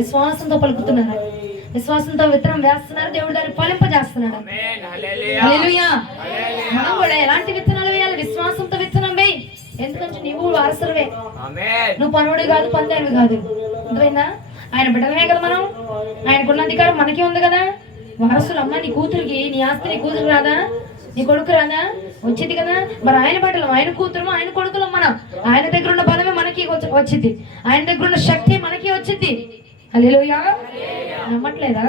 విశ్వాసంతో పలుకుతున్నారా? విశ్వాసంతో విత్తనం వేస్తున్నారు, దేవుడు దాన్ని ఫలింపజేస్తున్నాడు. హల్లెలూయా. మనం కూడా ఎలాంటి విత్తనాలు వేయాలి? విశ్వాసంతో విత్తనం వేయి. ఎందుకంటే నీవు వారసులవే, నువ్వు పనుడు కాదు, పందాలు కాదు. అర్థమైందా? ఆయన బిడ్డలమే కదా మనం, ఆయనకున్న అధికారం మనకి ఉంది కదా. వారసులు. అమ్మ, నీ కూతురికి, నీ ఆస్తి నీ కూతురు రాదా? నీ కొడుకు రాదా? వచ్చింది కదా. మరి ఆయన బిడ్డలు, ఆయన కూతురు, ఆయన కొడుకులు. మనం ఆయన దగ్గర ఉన్న బలమే మనకి వచ్చింది, ఆయన దగ్గర ఉన్న శక్తి మనకి వచ్చింది. హల్లెలూయా. నమ్మట్లేదా?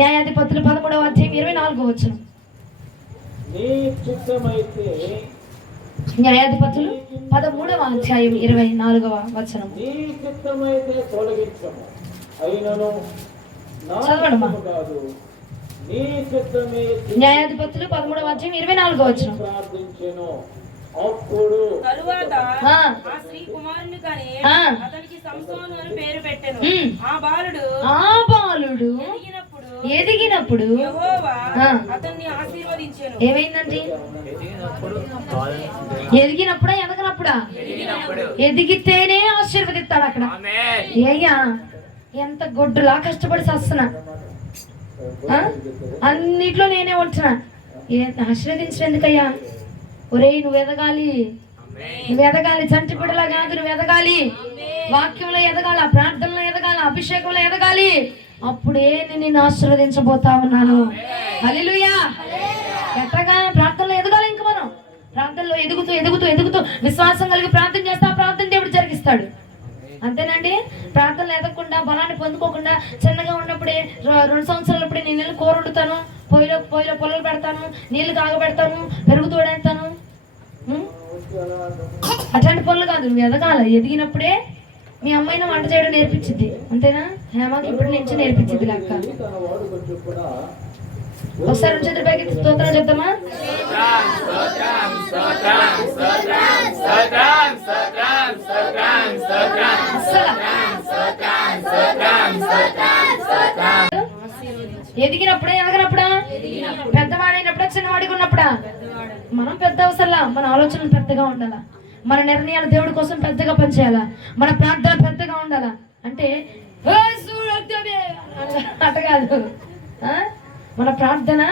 న్యాయాధిపతులు 13వ అధ్యాయం 24వ వచనం. న్యాయాధిపతులు 13వ అధ్యాయం 24వ వచనం. చదవడమా? న్యాయాధిపతులు 13వ అధ్యాయం 24వ వచనం. తరువాత ఆ స్త్రీ కుమారుని కని అతనికి సంసోను అని పేరు పెట్టెను. ఆ బాలుడు ఎదిగినప్పుడు యెహోవా అతన్ని ఆశీర్వదించెను. ఏమైందండి? ఎదిగినప్పుడా ఎదగనప్పుడా? ఎదిగితేనే ఆశీర్వదిస్తాడు అక్కడ. ఏయ్యా, ఎంత గొడ్డులా కష్టపడి చేస్తున్నా, అన్నిట్లో నేనే ఉంటున్నా, ఆశీర్వదించడం ఎందుకయ్యా? ఒరే, నువ్వు ఎదగాలి, నువ్వు ఎదగాలి, చంటి బిడ్డలా కాదు, నువ్వు ఎదగాలి, వాక్యంలో ఎదగాల, ప్రార్థనలో ఎదగాల, అభిషేకంలో ఎదగాలి. అప్పుడే నేను ఆశీర్వదించబోతా ఉన్నాను. హల్లెలూయా. ఎట్టగా? ప్రార్థనలో ఎదగాలి. ఇంకా మనం ప్రార్థనలో ఎదుగుతూ ఎదుగుతూ ఎదుగుతూ విశ్వాసం కలిగి ప్రార్థన చేస్తా, ప్రార్థన దేవుడు జరిగిస్తాడు. అంతేనండి. ప్రార్థనలు ఎదగకుండా, బలాన్ని పొందుకోకుండా, చిన్నగా ఉన్నప్పుడే 2 సంవత్సరాలప్పుడే నేను నీళ్ళు కూర వండుతాను, పొయ్యిలో పొలాలు పెడతాను, నీళ్లు కాగబెడతాను, పెరుగు తోడేస్తాను, అట్లాంటి పనులు కాదు. నువ్వు ఎదగాల. ఎదిగినప్పుడే మీ అమ్మాయిని వంట చేయడం నేర్పించింది. అంతేనా? హేమకి ఇప్పటి నుంచి నేర్పించింది లెక్క. ఒకసారి చంద్రబాబు స్తోత్రం చెప్తామా? ఎదిగినప్పుడే ఎదగనప్పుడా? పెద్దవాడైనప్పుడా చిన్నవాడిగా ఉన్నప్పుడా? మనం పెద్ద అవసరంలా, మన ఆలోచనలు పెద్దగా ఉండాలా, మన నిర్ణయాలు దేవుడి కోసం పెద్దగా పనిచేయాలా, మన ప్రార్థన పెద్దగా ఉండాలా. అంటే అట కాదు, మన ప్రార్థన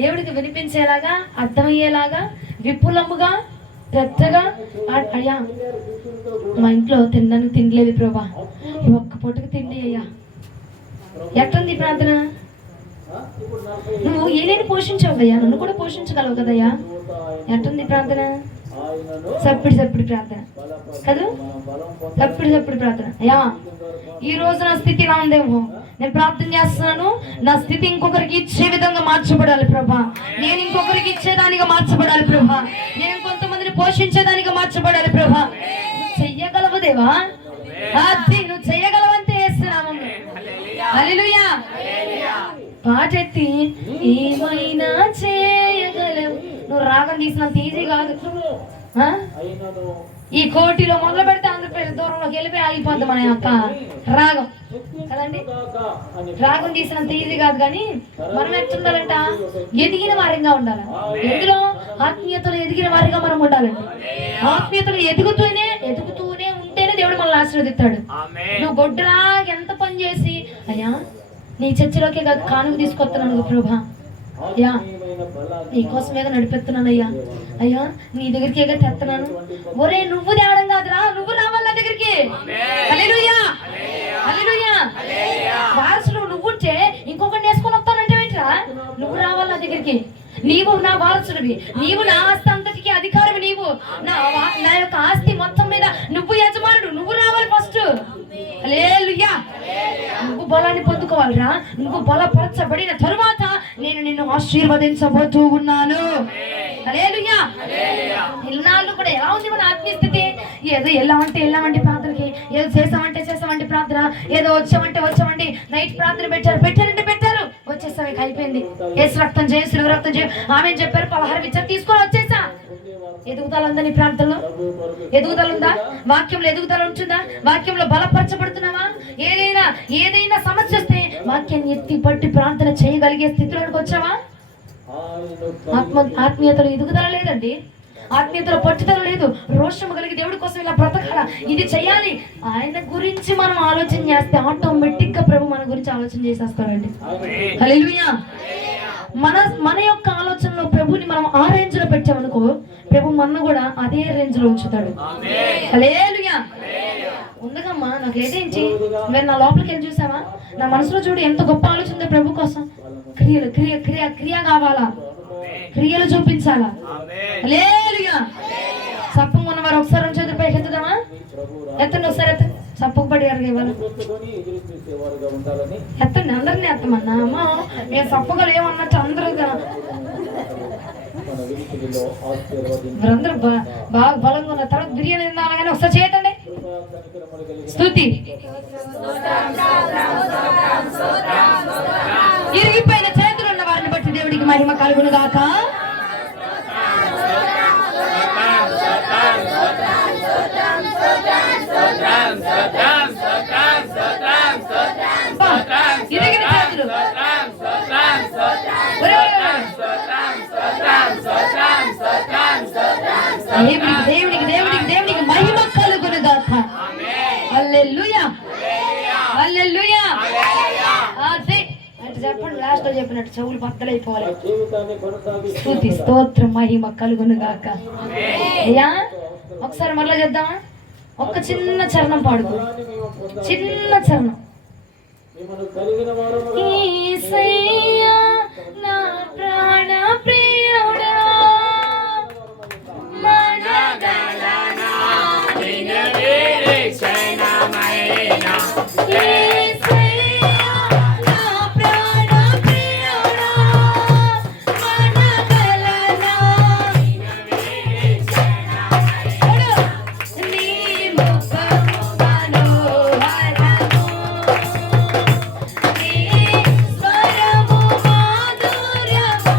దేవుడికి వినిపించేలాగా, అర్థమయ్యేలాగా, విపులముగా, పెద్దగా. అయ్యా, మా ఇంట్లో తినడానికి తినలేదు ప్రభా, ఈ ఒక్క పూటకి తిండి అయ్యా. ఎట్లుంది ప్రార్థన? నువ్వు ఏలేని పోషించావు కదయ్యా, నన్ను కూడా పోషించగలవు కదయ్యా. ఎట్లుంది ప్రార్థన? సప్పుడు ప్రార్థన కాదు, సప్పుడు ప్రార్థన. అయ్యా, ఈ రోజు నా స్థితి ఇలా ఉందేమో, నేను ప్రార్థన చేస్తున్నాను, నా స్థితి ఇంకొకరికి ఇచ్చే విధంగా మార్చబడాలి ప్రభా, నేను ఇంకొకరికి ఇచ్చేదానిగా మార్చబడాలి ప్రభా, నేను కొంతమందిని పోషించేదానిగా మార్చబడాలి ప్రభా. నువ్వు చెయ్యగలవు దేవా, అది నువ్వు చెయ్యగలవంతే చేస్తున్నాము. హల్లెలూయా. పాటెత్తి ఏమైనా చేయగలవు. నువ్వు రాగం తీసినంత ఈజీ కాదు. ఈ కోటిలో మొదలు పెడితే ఆంధ్రప్రదేశ్ దూరంలోకి వెళ్ళిపోయి ఆగిపోద్ది మన యొక్క రాగం కదండి. రాగం తీసినంత ఈజీ కాదు, కానీ మనం ఎట్లుండాలంట? ఎదిగిన వారిగా ఉండాలి. ఎందులో? ఆత్మీయతలో ఎదిగిన వారిగా మనం ఉండాలండి. ఆత్మీయతలో ఎదుగుతూనే ఉంటేనే దేవుడు మనల్ని ఆశీర్వదిస్తాడు. నువ్వు గొడ్డులా ఎంత పని చేసి, అయ్యా నీ చర్చిలోకే కాదు కానుక తీసుకొస్తున్నాను ప్రభా, అయ్యా నీకోసమేగా నడిపెత్తున్నాను, అయ్యా నీ దగ్గరికేగా తెస్తున్నాను. ఒరే, నువ్వు తేవడం కాదురా, నువ్వు రావాలా దగ్గరికి. హల్లెలూయా, హల్లెలూయా. వారసుడు నువ్వుంటే ఇంకొకటి వేసుకొని వస్తానంటే ఏంట్రా? నువ్వు రావాలి నా దగ్గరికి. నీవు నా వారసుడివి, నీవు నా ఆస్తి అంతటికి అధికారివి, నీవు నా యొక్క ఆస్తి మొత్తం మీద నువ్వు యజమానుడు, నువ్వు రావాలి ఫస్ట్. హల్లెలూయా. నువ్వు బలాన్ని పొందుకోవాలిరా. నువ్వు బలపరచబడిన తరువాత నేను నిన్ను ఆశీర్వదించబోతూ ఉన్నాను. హల్లెలూయా. ఇన్నాళ్ళు కూడా ఎలా ఉంది మన ఆత్మీయ స్థితి? ఏదో వెళ్ళామంటే ప్రార్థనకి, ఏదో చేసామంటే ప్రార్థన, ఏదో వచ్చామంటే నైట్ ప్రార్థన పెట్టారు వచ్చేసాం, ఇక అయిపోయింది. ఏసు రక్తం చేయ, సిలువ రక్తం చేయ, ఆమె చెప్పారు, పలహారం ఇచ్చారు, తీసుకొని వచ్చేసా. ఎదుగుదల ఉందా నీ ప్రార్థనలో? ఎదుగుదల ఉందా? వాక్యంలో ఎదుగుదల ఉంటుందా? వాక్యంలో బలపరచబడుతున్నావా? ఏదైనా సమస్య వస్తే వాక్యాన్ని ఎత్తి పట్టి ప్రార్థన చేయగలిగే స్థితిలోకి వచ్చావా? ఆత్మీయతలో ఎదుగుదల లేదండి. ఆత్మీయతలో పట్టుదల లేదు. రోషము కలిగి దేవుడి కోసం ఇలా బ్రతకాల, ఇది చేయాలి. ఆయన గురించి మనం ఆలోచన చేస్తే ఆటోమేటిక్ గా ప్రభు మన గురించి ఆలోచన చేసేస్తాడండి. హల్లెలూయా. మన యొక్క ఆలోచనలో ప్రభుని మనం ఆ రేంజ్ లో పెట్టామనుకో, ప్రభు మన కూడా అదే రేంజ్ లో ఉంచుతాడు. హల్లెలూయా. ఉందగమ్మా, నాకు ఏదేంటి మీరు నా లోపలికి వెళ్ళి చూసావా? నా మనసులో చూడు ఎంత గొప్ప ఆలోచన ఉంది ప్రభు కోసం. క్రియ కావాలా? క్రియలు చూపించాలా? హల్లెలూయా. సప్పం ఉన్నవారు ఒకసారి చేతులు పైకి ఎత్తుదామా? ఎత్తండి ఒకసారి, సప్పకు పడి ఇవ్వాలి. ఎత్తండి, అందరినీ ఎత్తమన్నా. అమ్మా నేను సప్పగలు ఏమన్నట్టు అందరూ బాగా బలంగా ఉన్న తర్వాత బిర్యానీ తినాలి కానీ ఒకసారి చేయతండి. స్తుతి. ఇరిగిపోయిన చేతులు ఉన్న వారిని బట్టి దేవుడికి మహిమ కలుగును గాక. ఇరిగిన చేతులు దేవుడికి మహిమ కలుగును గాక. హల్లెలూయా, హల్లెలూయా. అదే అంటే చెప్పండి, లాస్ట్ లో చెప్పినట్టు చెవులు బద్దలైపోవాలి. స్తుతి, స్తోత్రం, మహిమ కలుగును గాక. అయ్యా ఒకసారి మరలా చేద్దామా? ఒక్క చిన్న చరణం పాడుకో, చిన్న చరణం. యేసయ్యా నా ప్రాణ ప్రియుడా, మనగలనా నిన్ను నిరీక్షణమైనా. యేసయ్యా నా ప్రాణ ప్రియుడా, మనగలనా నిన్ను నిరీక్షణమైనా. నీ ముఖము మనోహరము, నీ స్వరము మాధుర్యము,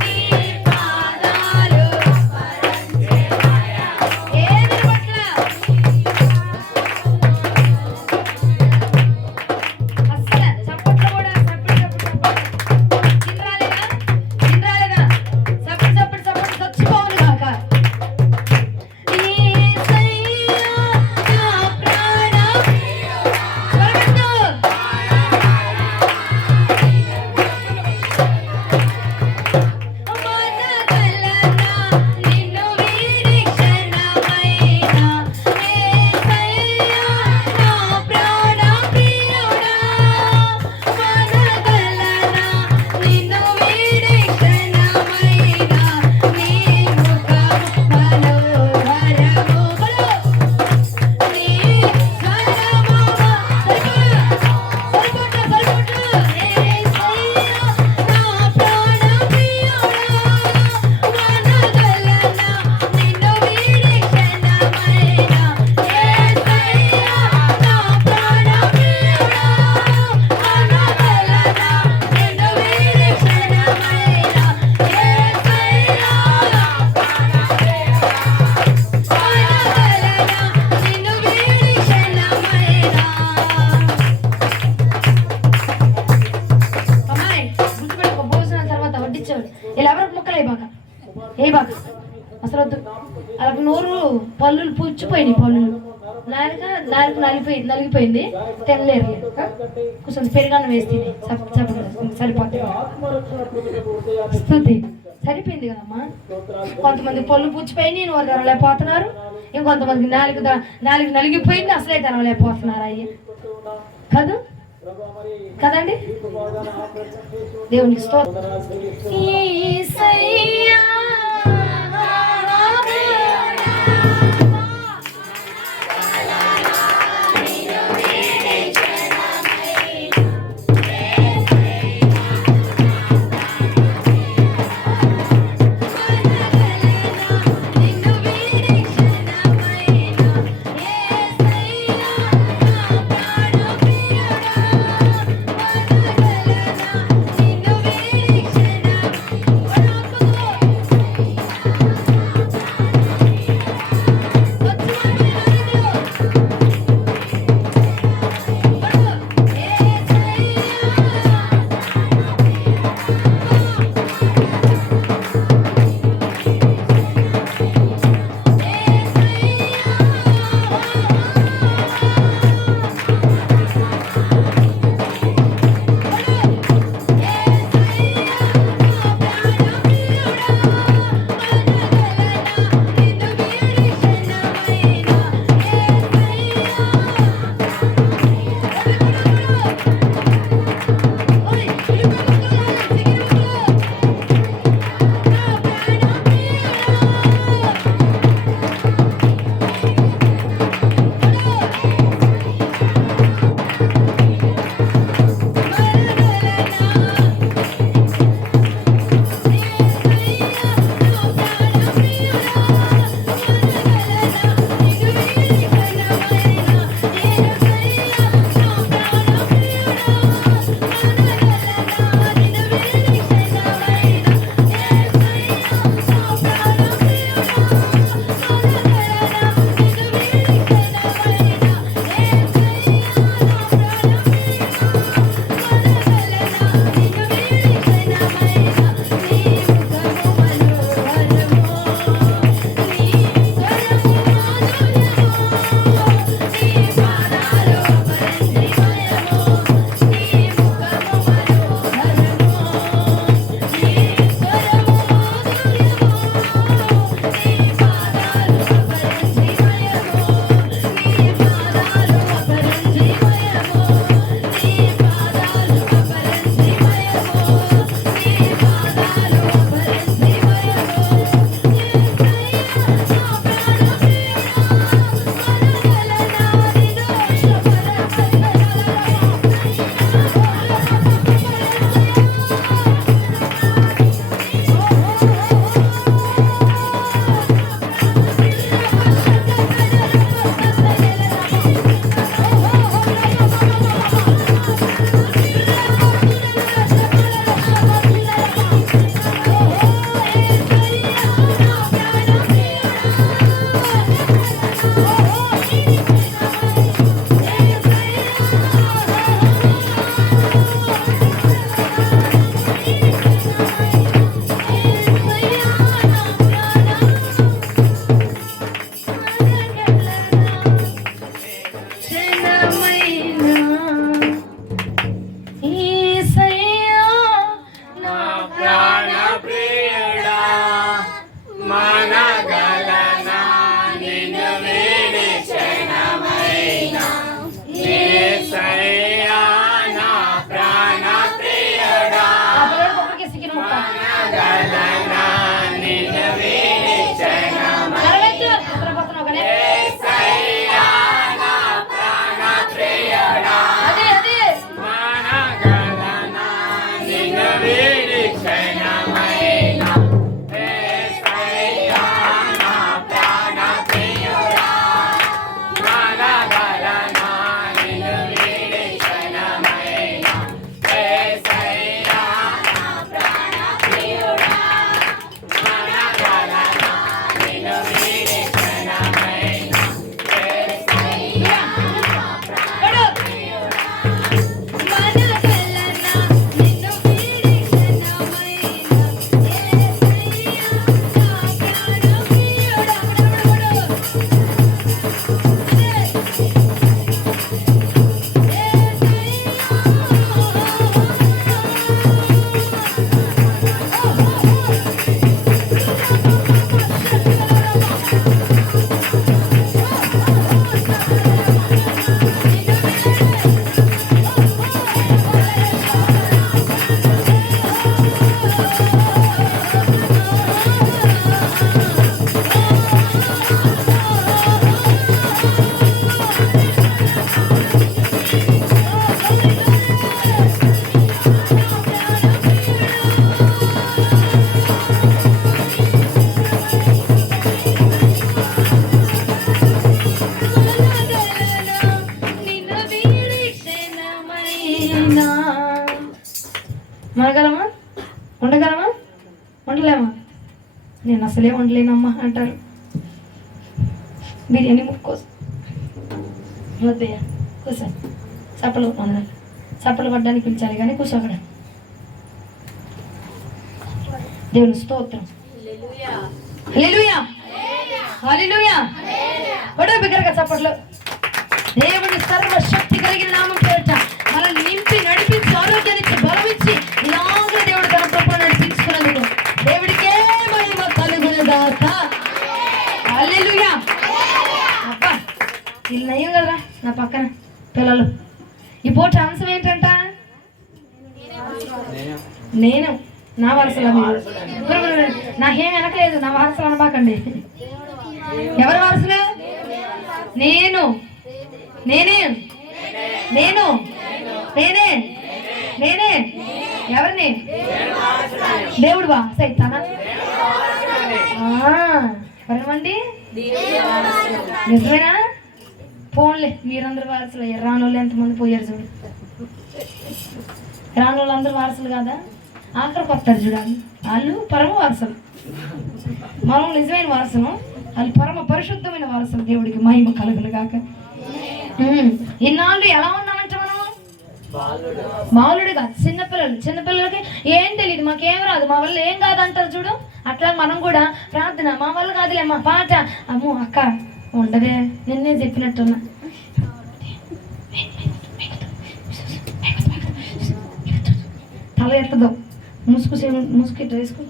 నీ పాదాలు పరంజయమయము. ఏది పట్ల అస్సలు చప్పట్లు కూడా చిన్నరాలేదా చప్పట్లు చచ్చిపోవాలి కాక. యేసయ్యా నా ప్రాణ స్వరపెట్టు. మనగలనా నిన్ను నిరీక్షణమైనా. యేసయ్యా నా ప్రాణ ప్రియుడా, మనగలనా నిన్ను నిరీక్షణమైనా. నీ ముఖము మనోహరము, నీ స్వరము సరిపొట్టు. యేసయ్యా నా ప్రాణ ప్రియుడా, మనగలనా నిన్ను నిరీక్షణమైనా. యేసయ్యా నా ప్రాణ ప్రియుడా, మనగలనా నిన్ను నిరీక్షణమైనా. యేసయ్యా నా ప్రాణ ప్రియుడా, మనగలనా నిన్ను నిరీక్షణమైనా. అమ్మాయి గుర్తుపెట్టుకో, భోజనం తర్వాత వడ్డించాడు ఇలా ఎవరికి ముక్కలు ఏ బాగా అసలు వద్దు. అలా నోరు పళ్ళులు పుచ్చిపోయినాయి, పళ్ళులు నాలుక నలిగిపోయింది, తెల్లలేరు. కొంచెం పెరుగన్నం వేస్తే సరిపోతుంది. స్తుతి. సరిపోయింది కదమ్మా. కొంతమంది పళ్ళు పుచ్చిపోయి నోరు తెరలేకపోతున్నారు, ఇంకొంతమంది నాలుగు నలిగిపోయింది, అసలే తెరవలేకపోతున్నారు అయ్యా కాదు కదండి. దేవునికి స్తోత్రం. యేసయ్యా మనగలమా? ఉండగలమా? ఉండలేమా? నేను అసలే ఉండలేనమ్మా అంటారు. బిర్యానీ ముక్కోసం వద్దయ్యా కూర్చో. చప్పలు పడ్డానికి పిలిచాలి కానీ కూర్చో అక్కడ. దేవుని స్తోత్రం. హల్లెలూయా హల్లెలూయా. ఒకటో బిగ్గరగా చప్పట్లు. దేవుని సర్వశక్తి కలిగిన నామం పేరిట మనల్ని నింపి నడిపించి ఆరోగ్యానికి బలమిచ్చి ఇలాగా దేవుడు తన కృప నడిపించుకున్నందుకు దేవుడికే మహిమ కలుగునుగాక. హల్లెలూయా. అబ్బా వీళ్ళు నయ్యం కదరా నా పక్కన పిల్లలు. ఈ పూట అంశం ఏంటంట? నేను నా వారసులా? మీరు నాకేం వెనకలేదు. నా వారసులు అనబాకండి. ఎవరి వారసులు? నేను నేనే నేను నేనే నేనే ఎవరిని? దేవుడు బా సైతానా? ఎవరమండి? నిజమేనా? ఫోన్లే మీరందరూ వారసులు. రానోళ్ళు ఎంతమంది పోయారు చూడు. రానోళ్ళు అందరూ వారసులు కాదా? ఆఖరికి వస్తారు చూడాలి. వాళ్ళు పరమ వారసులు, మనం నిజమైన వారసులు. వాళ్ళు పరమ పరిశుద్ధమైన వారసులు. దేవుడికి మహిమ కలుగును గాక. ఇన్నాళ్ళు ఎలా ఉన్నామంటే మనం బాలుడు కాదు, చిన్నపిల్లలకి ఏం తెలియదు, మాకేం రాదు, మా వల్ల ఏం కాదంటారు చూడు. అట్లా మనం కూడా ప్రార్థన మా వల్ల కాదులే, మా పాట అమ్మో అక్క ఉండదే, నిన్నే చెప్పినట్టున్నా. తల ఎత్తదో ముసుగు వేసుకో.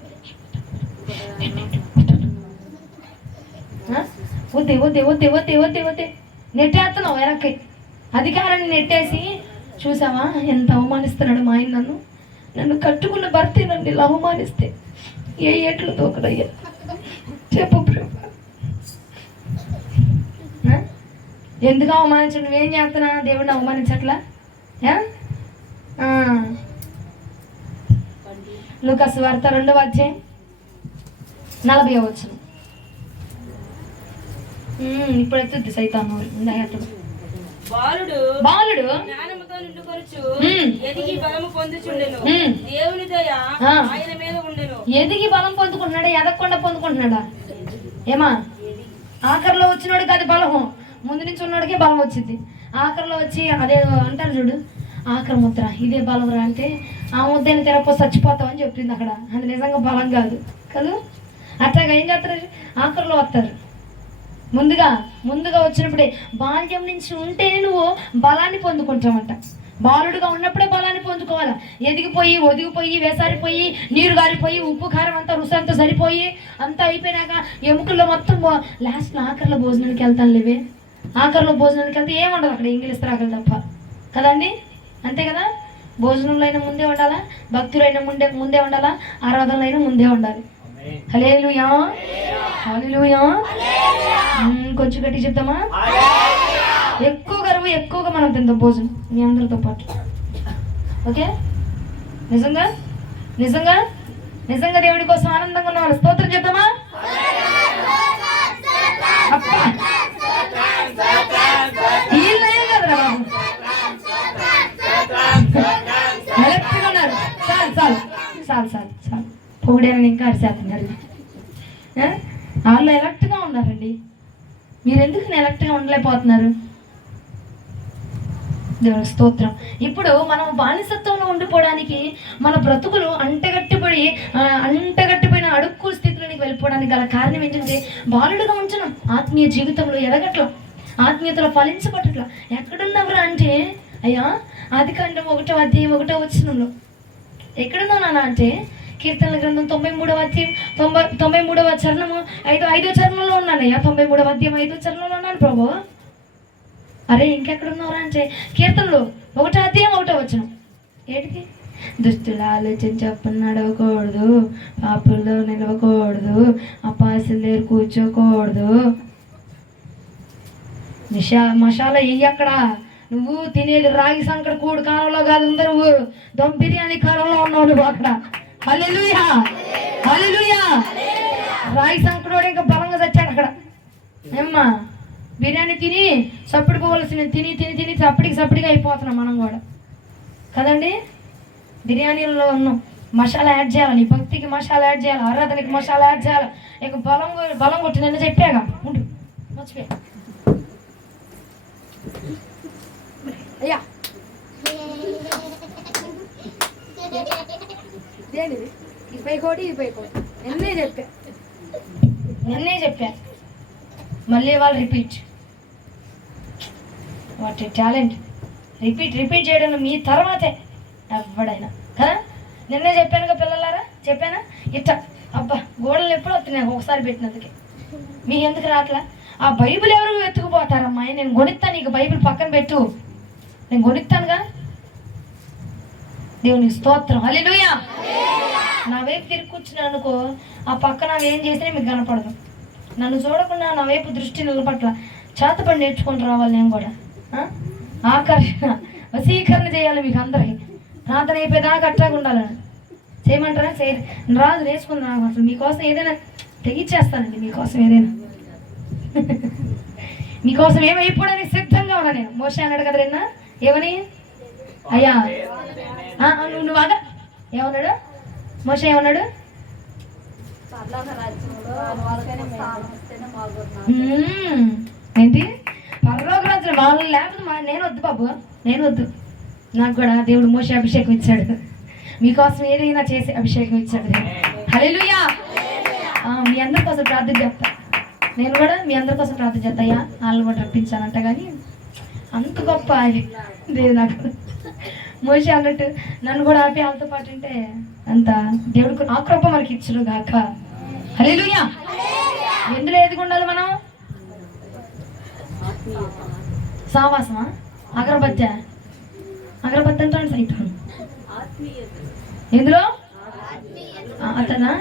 వద్దే వద్దే వద్దే వద్దే వద్దే వద్దే నెట్టేస్తున్నావు వెనక్కి. అధికారాన్ని నెట్టేసి చూసావా ఎంత అవమానిస్తున్నాడు మా ఆయన. నన్ను కట్టుకున్న భర్తే నన్ను ఇలా అవమానిస్తే ఏ ఎట్లు తోకడయ్యా చెప్పు. ఎందుకు అవమానించు? నువ్వేం చేస్తున్నా? దేవుడిని అవమానించట్లా? లూకాసు వార్త 2వ అధ్యాయం 40వ వచనం. ఇప్పుడు ఎత్తుద్ది సైతాను. బాలుడు జ్ఞానముతో నిండుకొనుచు ఎదిగి బలము పొందుచుండెను. దేవుని దయ ఆయన మీద ఉండెను. ఎదిగి బలం పొందుకుంటున్నాడా? ఎదగకుండా పొందుకుంటున్నాడా? ఏమా? ఆఖరిలో వచ్చినోడు కాదు బలము, ముందు నుంచి ఉన్నోడికే బలం వచ్చింది. ఆఖరిలో వచ్చి అదే అంటారు చూడు, ఆఖరి ముద్ర ఇదే బలం రా అంటే ఆ ముద్దని తెరపో చచ్చిపోతావు అని చెప్పింది అక్కడ. అది నిజంగా బలం కాదు కదా. అట్లాగా ఏం చేస్తారు? ఆఖరిలో వస్తారు. ముందుగా వచ్చినప్పుడే బాల్యం నుంచి ఉంటేనే నువ్వు బలాన్ని పొందుకుంటావంట. బాలుడుగా ఉన్నప్పుడే బలాన్ని పొందుకోవాలా. ఎదిగిపోయి ఒదిగిపోయి వేసారిపోయి నీరు గారిపోయి ఉప్పు కారం అంతా రుచి అంతా సరిపోయి అంతా అయిపోయినాక ఎముకల్లో మొత్తం లాస్ట్లో ఆఖరిలో భోజనానికి వెళ్తాను లేవే. ఆఖరిలో భోజనానికి వెళ్తే ఏముండదు అక్కడ, ఇంగ్లీష్ త్రాగలు తప్ప కదండి. అంతే కదా. భోజనంలో అయినా ముందే ఉండాలా, భక్తులైనా ముందే ఉండాలా, ఆరాధనలో అయినా ముందే ఉండాలి. హల్లెలూయా హల్లెలూయా. కొంచెం గట్టి చెప్తామా? ఎక్కువగా మనం తిందాం భోజనం మీ అందరితో పాటు. ఓకే? నిజంగా నిజంగా నిజంగా దేవుడి కోసం ఆనందంగా ఉన్న వాళ్ళు స్తోత్రం చెప్తామా? ఎలక్ట్గా ఉన్నారు. చాలు పొగిడేనని ఇంకా అరిచేస్తున్నారు. వాళ్ళు ఎలక్ట్గా ఉన్నారండి. మీరు ఎందుకు ఎలక్ట్గా ఉండలేకపోతున్నారు? దేవుని స్తోత్రం. ఇప్పుడు మనం బానిసత్వంలో ఉండిపోవడానికి మన బ్రతుకులు అంటగట్టిపోయిన అడుక్కు స్థితిలోనికి వెళ్ళిపోవడానికి గల కారణం ఏంటంటే బాలుడుగా ఉంచడం, ఆత్మీయ జీవితంలో ఎదగట్ల, ఆత్మీయతలో ఫలించబట్టట్ల. ఎక్కడున్నవరా అంటే అయ్యా ఆదికాండం 1వ అధ్యాయం 1వ వచనంలో ఎక్కడున్నావు నాన్న అంటే కీర్తనల గ్రంథం 93వ అధ్యాయం 93వ చరణము 5వ చరణంలో ఉన్నానయ్యా. 93వ అధ్యాయం 5వ చరణంలో ఉన్నాను ప్రభు. అరే ఇంకెక్కడున్నారా అంటే కీర్తనలు 1వ అధ్యాయం 1వ వచనం. ఏంటికి? దుస్తుల ఆలోచన చెప్పని నడవకూడదు, పాపుల్లో నిలవకూడదు, అపాసుల దగ్గర కూర్చోకూడదు. మసాలా వెయ్యి అక్కడ. నువ్వు తినేది రాగి సంకట కూడు కాలంలో కాదు, అందరూ దమ్ బిర్యానీ కాలంలో ఉన్నావు నువ్వు అక్కడ. హల్లెలూయా హల్లెలూయా. రాగి సంకటోడు ఇంకా బలంగా చచ్చాడు అక్కడ. ఏమ్మా బిర్యానీ తిని సప్పుడు పోవలసిన తిని సప్పడిగా అయిపోతున్నాం మనం కూడా కదండి. బిర్యానీలో ఉన్నాం, మసాలా యాడ్ చేయాలి, నీ భక్తికి మసాలా యాడ్ చేయాలి, ఆరాధనకి మసాలా యాడ్ చేయాలి. ఇక బలం కొట్టి నిన్న చెప్పాగా ఉండు మర్చిపోయా అయ్యా ఇది పైకోటి ఇది పైకోటి నిన్నే చెప్పా మళ్ళీ వాళ్ళు రిపీట్. What talent! రిపీట్ చేయడం మీ తర్వాతే ఎవడైనా కదా. నిన్నే చెప్పానుగా పిల్లలారా, చెప్పానా? ఇట్ట అబ్బా గోడలు ఎప్పుడు వస్తున్నాయి ఒకసారి పెట్టినందుకే. మీ ఎందుకు రాట్లా? ఆ బైబిల్ ఎవరు ఎత్తుకుపోతారమ్మాయి? నేను కొనిస్తాను, నీకు బైబిల్ పక్కన పెట్టు, నేను కొనిస్తానుగా. దేవునికి స్తోత్రం, హల్లెలూయా. నా వైపు తిరిగి కూర్చున్నా అనుకో, ఆ పక్కన ఏం చేసినా మీకు కనపడదు. నన్ను చూడకుండా నా వైపు దృష్టి నిలబట్ల చేతపడి నేర్చుకొని రావాలి. నేను కూడా ఆకర్షణ వశీకరణ చేయాలి మీకు అందరికి. ప్రార్థన అయిపోయేదాకా అట్టాగా ఉండాలని చేయమంటారా? రాదు, నేర్చుకుందాం. అసలు మీకోసం ఏదైనా తెగిచ్చేస్తానండి, మీకోసం ఏదైనా మీకోసం ఏమైపోవడానికి సిద్ధంగా ఉన్నా నేను. మోషే అన్నాడు కదా నిన్న, ఏమని? అయ్యా నువ్వు బాగా ఏమన్నాడు మోషే? ఏమన్నాడు? ఏంటి పరలోక రాజ్యం వాళ్ళు లేకపోతే నేను వద్దు బాబు, నేను వద్దు. నాకు కూడా దేవుడు మోషే అభిషేకం ఇచ్చాడు, మీకోసం ఏదైనా చేసి అభిషేకం ఇచ్చాడు. హల్లెలూయా. మీ అందరి కోసం ప్రార్థన చేస్తా, నేను కూడా మీ అందరి కోసం ప్రార్థన చేస్తా. అయ్యా వాళ్ళు కూడా రప్పించానంట, కానీ అంత గొప్ప అది దేవుడు. నాకు మోషే అన్నట్టు నన్ను కూడా ఆపి వాళ్ళతో పాటు ఉంటే అంత దేవుడికి ఆ కృప మనకి ఇచ్చుడు గాక. హల్లెలూయా. ఎందులో ఎదుగుండాలి మనం? సావాసమా? అగరబత్తి అంటాను సైతం. ఎందులో? అతనా?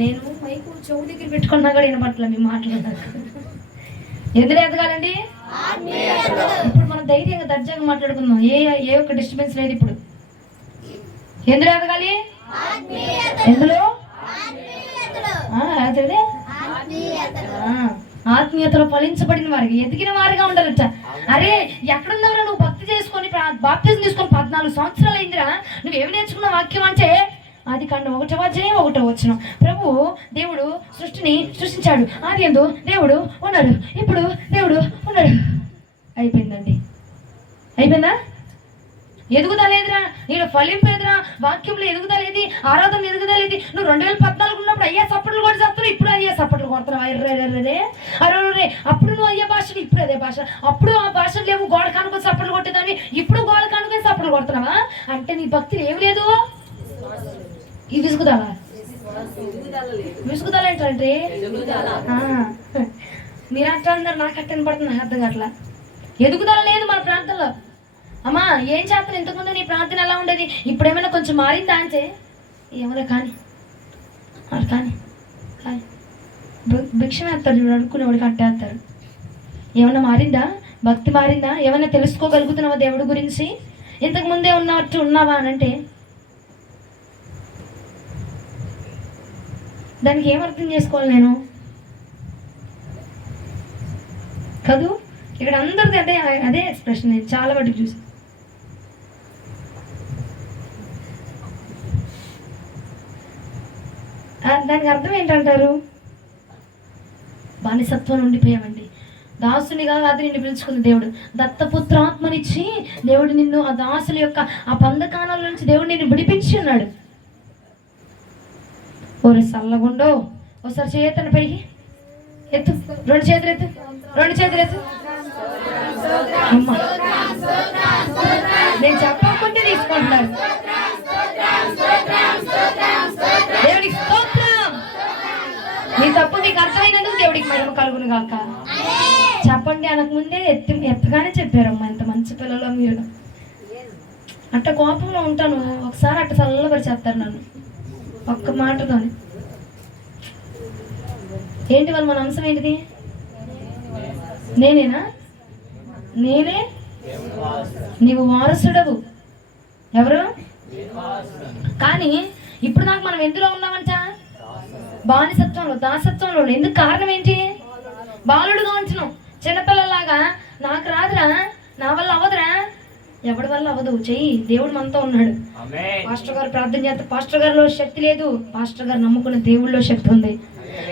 నేను మైకు చెవు దగ్గర పెట్టుకున్నా కూడా వినపట్ల మీ మాట్లాడాక. ఎందులో ఎదగాలండి? ఇప్పుడు మనం ధైర్యంగా దర్జాగా మాట్లాడుకుందాం, ఏ ఒక్క డిస్టర్బెన్స్ లేదు. ఇప్పుడు ఎందులో ఎదగాలి? ఎందులో? ఆత్మీయతలో ఫలించబడిన వారికి, ఎదిగిన వారిగా ఉండాలట. అరే ఎక్కడున్నావురా నువ్వు? భక్తి చేసుకొని బాప్తిజం తీసుకొని 14 సంవత్సరాలు అయిందిరా, నువ్వేమి నేర్చుకున్న వాక్యం అంటే ఆదికాండం 1వ అధ్యాయం 1వ వచనం. ప్రభు దేవుడు సృష్టిని సృష్టించాడు, ఆది యందు దేవుడు ఉన్నాడు, ఇప్పుడు దేవుడు ఉన్నాడు. అయిపోయిందండి, అయిపోయిందా? ఎదుగుదలేదురా, నేను ఫలింపేదిరా, వాక్యంలో ఎదుగుదలేది, ఆరాధన ఎదుగుదలేది. నువ్వు 2014 ఉన్నప్పుడు అయ్యా సప్పట్లు కూడా చేస్తావు, ఇప్పుడు అయ్యా సప్పట్లు కొడుతున్నావు. అరే అప్పుడు నువ్వు అయ్యే భాషలు, ఇప్పుడు అదే భాష. అప్పుడు ఆ భాషలు లేవు, గోడ కానుకొని సప్పట్లు కొట్టేదాన్ని, ఇప్పుడు గోడ కానుకొని సప్పట్లు కొడుతున్నావా? అంటే నీ భక్తిలో ఏమి లేదు. ఇది విసుగుదల ఏంటంటే మీరు అట్లా అన్నారు, నాకు అట్టని పడుతుంది, నాకు అర్థం కావట్లా. ఎదుగుదల లేదు మన ప్రాంతంలో. అమ్మా ఏం చేస్తాను, ఇంతకుముందు నీ ప్రార్థన ఎలా ఉండేది, ఇప్పుడు ఏమైనా కొంచెం మారిందా అంటే ఏమన్నా కానీ భిక్షం వేస్తారు చూడు, అడుక్కునేవాడికి అట్టేస్తారు. ఏమన్నా మారిందా? భక్తి మారిందా? ఏమన్నా తెలుసుకోగలుగుతున్నావా దేవుడి గురించి? ఇంతకు ముందే ఉన్నట్టు ఉన్నావా అని అంటే దానికి ఏం అర్థం చేసుకోవాలి నేను? కదూ ఇక్కడ అందరిది అదే ఎక్స్ప్రెషన్. నేను చాలా వాటికి చూసి దానికి అర్థం ఏంటంటారు? బానిసత్వం ఉండిపోయామండి. దాసునిగా కాదు నిన్ను పిలుచుకుంది దేవుడు, దత్తపుత్రాత్మనిచ్చి దేవుడు నిన్ను ఆ దాసుల యొక్క ఆ బంధకాల నుంచి దేవుడు నిన్ను విడిపించి ఉన్నాడు. ఓరి సల్లగుండో, ఒకసారి చేతను పైకి ఎత్తు, 2 చేతులు ఎత్తు, 2 చేతులు ఎత్తు. అమ్మా నేను చెప్పకుంటే తీసుకుంటున్నాను. దేవుడికి స్తోత్రం. మీ తప్పు మీకు అర్థమైనందుకు దేవుడికి మహిమ కలుగును గాక. చెప్పండి అనకు ముందే ఎత్తగానే చెప్పారమ్మా, ఎంత మంచి పిల్లలు మీరు. అట్ట కోపంలో ఉంటాను, ఒకసారి అట్ట చల్లబరిచేస్తారు నన్ను ఒక్క మాటతోని. ఏంటి వాళ్ళు మన అంశం ఏంటిది? నేనేనా? నేనే. నీవు వారసుడవు. ఎవరు? కానీ ఇప్పుడు నాకు మనం ఎందులో ఉన్నామంట? బానిసత్వంలో, దాసత్వంలో. ఎందుకు? కారణం ఏంటి? బాలుడుగా ఉంటున్నాం, చిన్నపిల్లలాగా. నాకు రాదురా, నా వల్ల అవ్వదురా, ఎవడి వల్ల అవ్వదు, చెయ్యి. దేవుడు మనతో ఉన్నాడు. పాస్టర్ గారు ప్రార్థన చేస్తే పాస్టర్ గారిలో శక్తి లేదు, పాస్టర్ గారు నమ్ముకున్న దేవుళ్ళలో శక్తి ఉంది.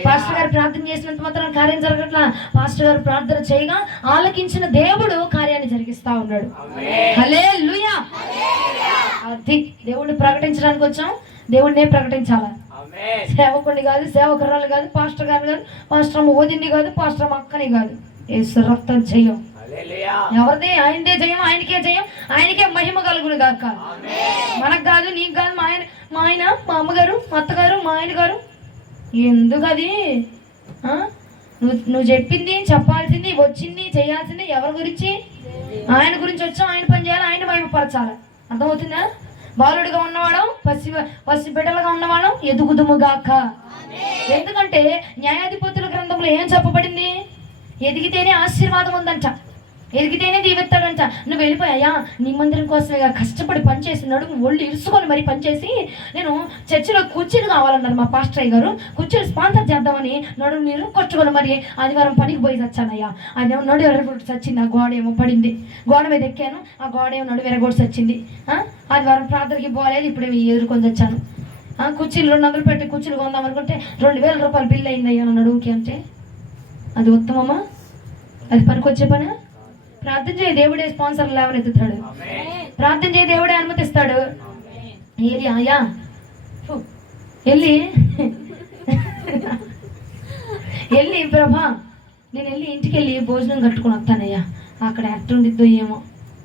పాస్టర్ గారు ప్రార్థన చేసినంత మాత్రం కార్యం జరగట్లా. పాస్టర్ గారు ప్రార్థన చేయగా ఆలకించిన దేవుడు కార్యాన్ని జరిగిస్తా ఉన్నాడు. హల్లెలూయా. అది దేవుడిని ప్రకటించడానికి వచ్చాం, దేవుడినే ప్రకటించాలా. సేవకుడిని కాదు, సేవకురాలు కాదు, పాస్టర్ గారు కాదు, పాస్టర్ అమ్మ వదిన్ని కాదు, పాస్టర్ అమ్మ అక్కని కాదు. యేసు రక్తం జయం. ఎవరిది? ఆయనదే జయం, ఆయనకే జయం, ఆయనకే మహిమ కలుగును గాక. మనకు కాదు, నీకు కాదు. మా ఆయన, మా అమ్మగారు, మా అత్తగారు, మా ఆయన గారు. ఎందుకు అది? నువ్వు చెప్పింది, చెప్పాల్సింది, వచ్చింది, చేయాల్సింది ఎవరి గురించి? ఆయన గురించి వచ్చాం, ఆయన పని చేయాలి, ఆయన మహిమపరచాలి. అర్థమవుతుందా? బాలుడిగా ఉన్నవాడు, పసి బిడ్డలుగా ఉన్నవాడు ఎదుగుదుముగాక. ఎందుకంటే న్యాయాధిపతుల గ్రంథంలో ఏం చెప్పబడింది? ఎదిగితేనే ఆశీర్వాదం ఉందంట, ఎదిగితేనే దీవెత్తాడంట. నువ్వు వెళ్ళిపోయా నీ మందిరం కోసమే కష్టపడి పనిచేసి నడుము ఒళ్ళు ఇరుసుకొని మరి పనిచేసి, నేను చర్చిలో కుర్చీలు కావాలన్నారు మా పాస్టర్ గారు, కుర్చీలు స్పాన్సర్ చేద్దామని నడుము నీరు కొట్టుకొని మరి ఆదివారం పనికి పోయి వచ్చానయ్యా. అదేమో నడు ఎరగొట్టి వచ్చింది, ఆ గోడ ఏమో పడింది, గోడ మీద ఎక్కాను, ఆ గోడ ఏమో నడు ఎరగొట్టి వచ్చింది. ఆదివారం ప్రార్థనకి పోలేదు, ఇప్పుడేమో ఎదుర్కొని వచ్చాను. కుర్చీలు 200 పెట్టి కుర్చీలు కొందాం అనుకుంటే 2000 రూపాయలు బిల్లు అయిందయ్యా నా నడుముకి అంటే. అది ఉత్తమమా? అది పనికొచ్చే పని? ప్రార్థన చేయి, దేవుడే స్పాన్సర్ లేవనెత్తుతాడు. ప్రార్థన చేయి, దేవుడే అనుమతిస్తాడు. ఏది ఆయా వెళ్ళి ప్రభా నేను వెళ్ళి ఇంటికి వెళ్ళి భోజనం కట్టుకుని వస్తానయ్యా, అక్కడ ఎట్టుండిద్దో ఏమో.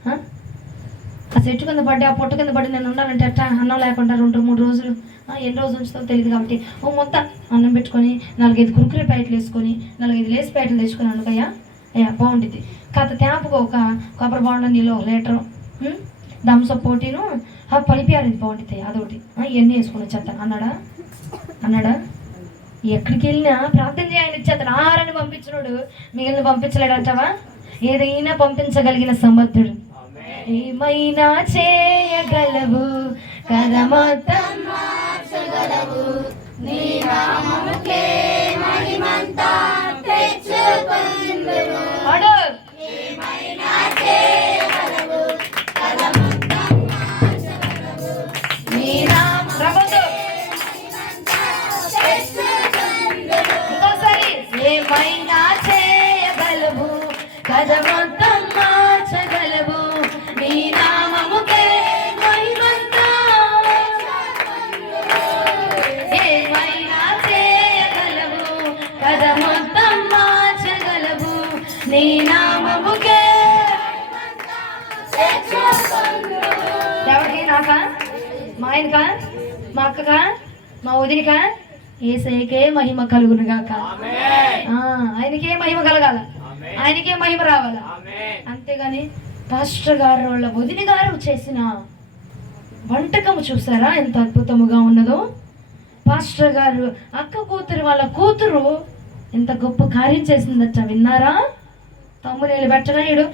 ఆ చెట్టు కింద పడి, ఆ పొట్టు కింద పడి నేను ఉన్నానంటే అట్ట అన్నం లేకుండా 2-3 రోజులు, ఎన్ని రోజులు ఉంచుతావు తెలియదు. కాబట్టి ఓ మొత్తం అన్నం పెట్టుకొని 4-5 కురుకురే ప్యాకెట్లు వేసుకొని 4-5 లేస్ ప్యాకెట్లు తెచ్చుకొని అనుకయ్యా, బాగుంటుంది. కాస్త తేపకు ఒక కొబ్బరి బాండ నీళ్ళు 1 లీటరు, థమ్సప్ పోటీను పలిపియారింది బాగుంటుంది, అదొకటి ఇవన్నీ వేసుకొని వచ్చేస్తాను అన్నాడా. ఎక్కడికి వెళ్ళినా ప్రార్థన చేయాలని ఇచ్చేస్తాను. ఆహారాన్ని పంపించినోడు మిగిలిన పంపించలేడు అంటావా? ఏదైనా పంపించగలిగిన సమర్థుడు. ఏమైనా చేయగలవు కదా, మొత్తం మార్చగలవు, నీ నామముకే మహిమంతా తెచ్చుకొందును. ఏమైనా చేయగలవు కదా, మొత్తం మార్చగలవు, నీ నామముకే మహిమంతా తెచ్చుకొందును. ఇంకోసారి ఏమైనా చేయగలవు కదా, మొత్తం మార్చగలవు, నీ నామముకే మహిమంతా తెచ్చుకొందును. ఏమైనా చేయగలవు కదా, మొత్తం మార్చగలవు, నీ నామముకే మహిమంతా తెచ్చుకొందును. ఎవరికి? నాకా, మా ఆయనకా, మా అక్కకా, మా వదినికా? యేసయ్యకే మహిమ కలుగును గాక. ఆయనకే మహిమ కలగాల, ఆయనకే మహిమ రావాల. అంతేగాని పాస్టర్ గారు వాళ్ళ వదిన గారు చేసిన వంటకము చూసారా ఎంత అద్భుతముగా ఉన్నదో? పాస్టర్ గారు అక్క కూతురు వాళ్ళ కూతురు ఎంత గొప్ప కార్యం చేసిందట, విన్నారా? తమ్ముళ్ళు పెట్టగా ఇడు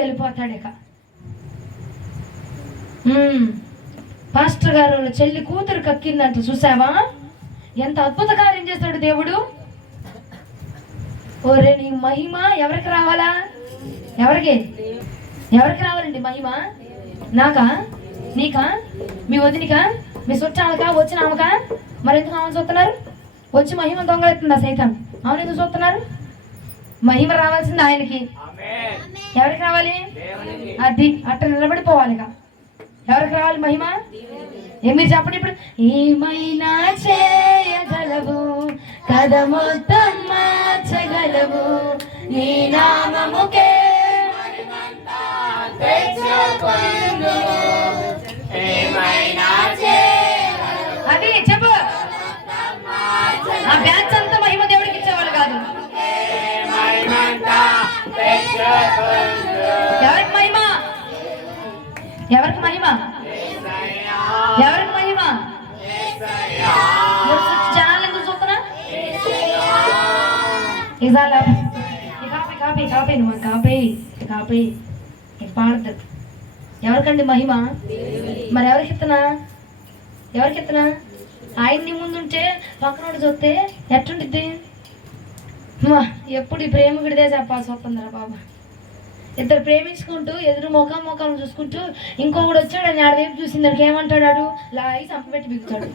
వెళ్ళిపోతాడు ఇక. పాస్టర్ గారు వాళ్ళ చెల్లి కూతురు కక్కిందంట, చూసావా? ఎంత అద్భుత కార్యం చేస్తాడు దేవుడు. ఓరే నీ మహిమ ఎవరికి రావాలా? ఎవరికి రావాలండి మహిమ? నాకా, నీకా, మీ వదినికా, మీ చుట్టాలకా, వచ్చిన ఆమెకా? మరి ఎందుకు ఆమెను చూస్తున్నారు? వచ్చి మహిమ దొంగలెత్తుందా సైతం? అవును, ఎందుకు చూస్తున్నారు? మహిమ రావాల్సింది ఆయనకి. ఎవరికి రావాలి? అది అట్ట నిలబడిపోవాలి. ఎవరికి రావాలి మహిమ? మీరు చెప్పండి ఇప్పుడు. ఏమైనా చేయగలవు కదా, మొత్తం మార్చగలవు, నీ నామముకే మహిమంతా తెచ్చుకొందును. ఏమైనా చేయగలవు. అది చెప్పు. ఆ బ్యాచ్ అంతా మహిమ దేవుడికి ఇచ్చేవాళ్ళు కాదు. ఎవరికి మహిమ? ఎవరికి మహిమ? ఎవరికి మహిమ? జనాలు ఎందుకు చూస్తున్నా? కాపీ పాడతారు. ఎవరికండి మహిమ? మరి ఎవరికి ఇస్తున్నా? ఆయన్ని ముందుంటే పక్కనోడు చూస్తే ఎట్టుండిద్ది? ఎప్పుడు ఈ ప్రేమ విడిదే చెప్పాల్సి వస్తుందిరా బాబా. ఇద్దరు ప్రేమించుకుంటూ ఎదురు ముఖం చూసుకుంటూ ఇంకొకడు వచ్చాడు అని ఆడవైపు చూసింది దానికి ఏమంటాడు, ఆడు లాగి చంపబెట్టి బిగుతాడు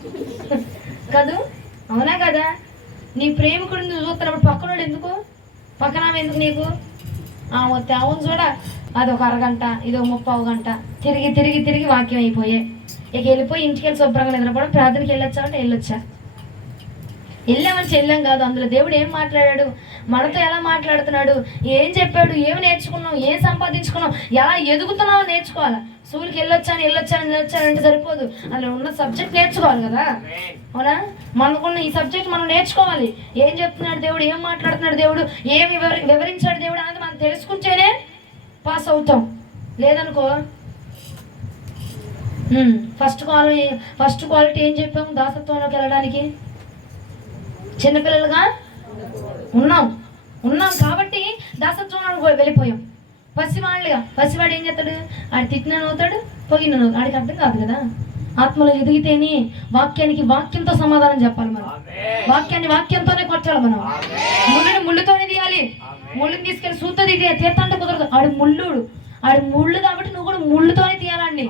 కాదు, అవునా కదా? నీ ప్రేమికుడిని చూస్తున్నప్పుడు పక్కనోడు ఎందుకు, పక్కన ఎందుకు నీకు? వస్తే అవును చూడ, అదొక అరగంట, ఇదొక 30 గంట, తిరిగి వాక్యం అయిపోయాయి. ఇక వెళ్ళిపోయి ఇంటికి వెళ్ళి శుభ్రంగా నిద్రపోవడం. ప్రార్థనకి వెళ్ళొచ్చా అంటే వెళ్ళొచ్చా? వెళ్ళామని చెల్లాం కాదు. అందులో దేవుడు ఏం మాట్లాడాడు, మనతో ఎలా మాట్లాడుతున్నాడు, ఏం చెప్పాడు, ఏమి నేర్చుకున్నాం, ఏం సంపాదించుకున్నాం, ఎలా ఎదుగుతున్నామో నేర్చుకోవాలి. స్కూల్కి వెళ్ళొచ్చానంటే సరిపోదు, అందులో ఉన్న సబ్జెక్ట్ నేర్చుకోవాలి కదా, అవునా? మనకున్న ఈ సబ్జెక్ట్ మనం నేర్చుకోవాలి. ఏం చెప్తున్నాడు దేవుడు, ఏం మాట్లాడుతున్నాడు దేవుడు, ఏమి వివరించాడు దేవుడు అనేది మనం తెలుసుకుంటేనే పాస్ అవుతాం. లేదనుకో ఫస్ట్ క్వాలిటీ ఏం చెప్పాము దాసత్వంలోకి వెళ్ళడానికి? చిన్నపిల్లలుగా ఉన్నాం కాబట్టి దాసత్వంలో వెళ్ళిపోయాం. పసివాడు ఏం చేస్తాడు, ఆడు తిట్టిన అవుతాడు, పొగిన అవుతాడు. ఆడికి అర్థం కాదు కదా. ఆత్మలో ఎదిగితేనే వాక్యంతో సమాధానం చెప్పాలి. మనం వాక్యంతోనే కొట్టాలి. మనం ముళ్ళుతోనే తీయాలి. ముళ్ళుని తీసుకెళ్ళి సూత్తో తీర్థంటే కుదరదు. ఆడు ముళ్ళు కాబట్టి నువ్వు కూడా ముళ్ళుతోనే తీయాలండి.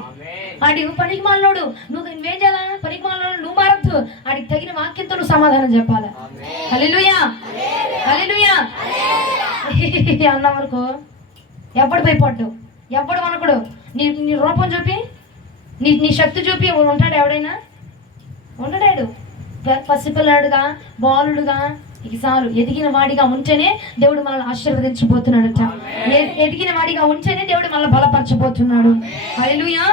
ఆడి పనికి మాలినోడు, నువ్వేం చేయాలా? పనికి మాలినోడు నువ్వు మారద్దు. ఆడికి తగిన వాక్యంతో నువ్వు సమాధానం చెప్పాలి. హల్లెలూయా అన్నవరకు ఎప్పుడు భయపడ్డావు, ఎప్పుడు వనకుడు. నీ రూపం చూపి, నీ శక్తి చూపి ఉంటాడు ఎవడైనా? ఉండడాడు. పసిపిల్లాడుగా, బాలుడుగా, ఇక చాలు. ఎదిగిన వాడిగా ఉంటేనే దేవుడు మనల్ని ఆశీర్వదించబోతున్నాడట. ఎదిగిన వాడిగా ఉంటేనే దేవుడు మనల్ని బలపరచబోతున్నాడు. హల్లెలూయా.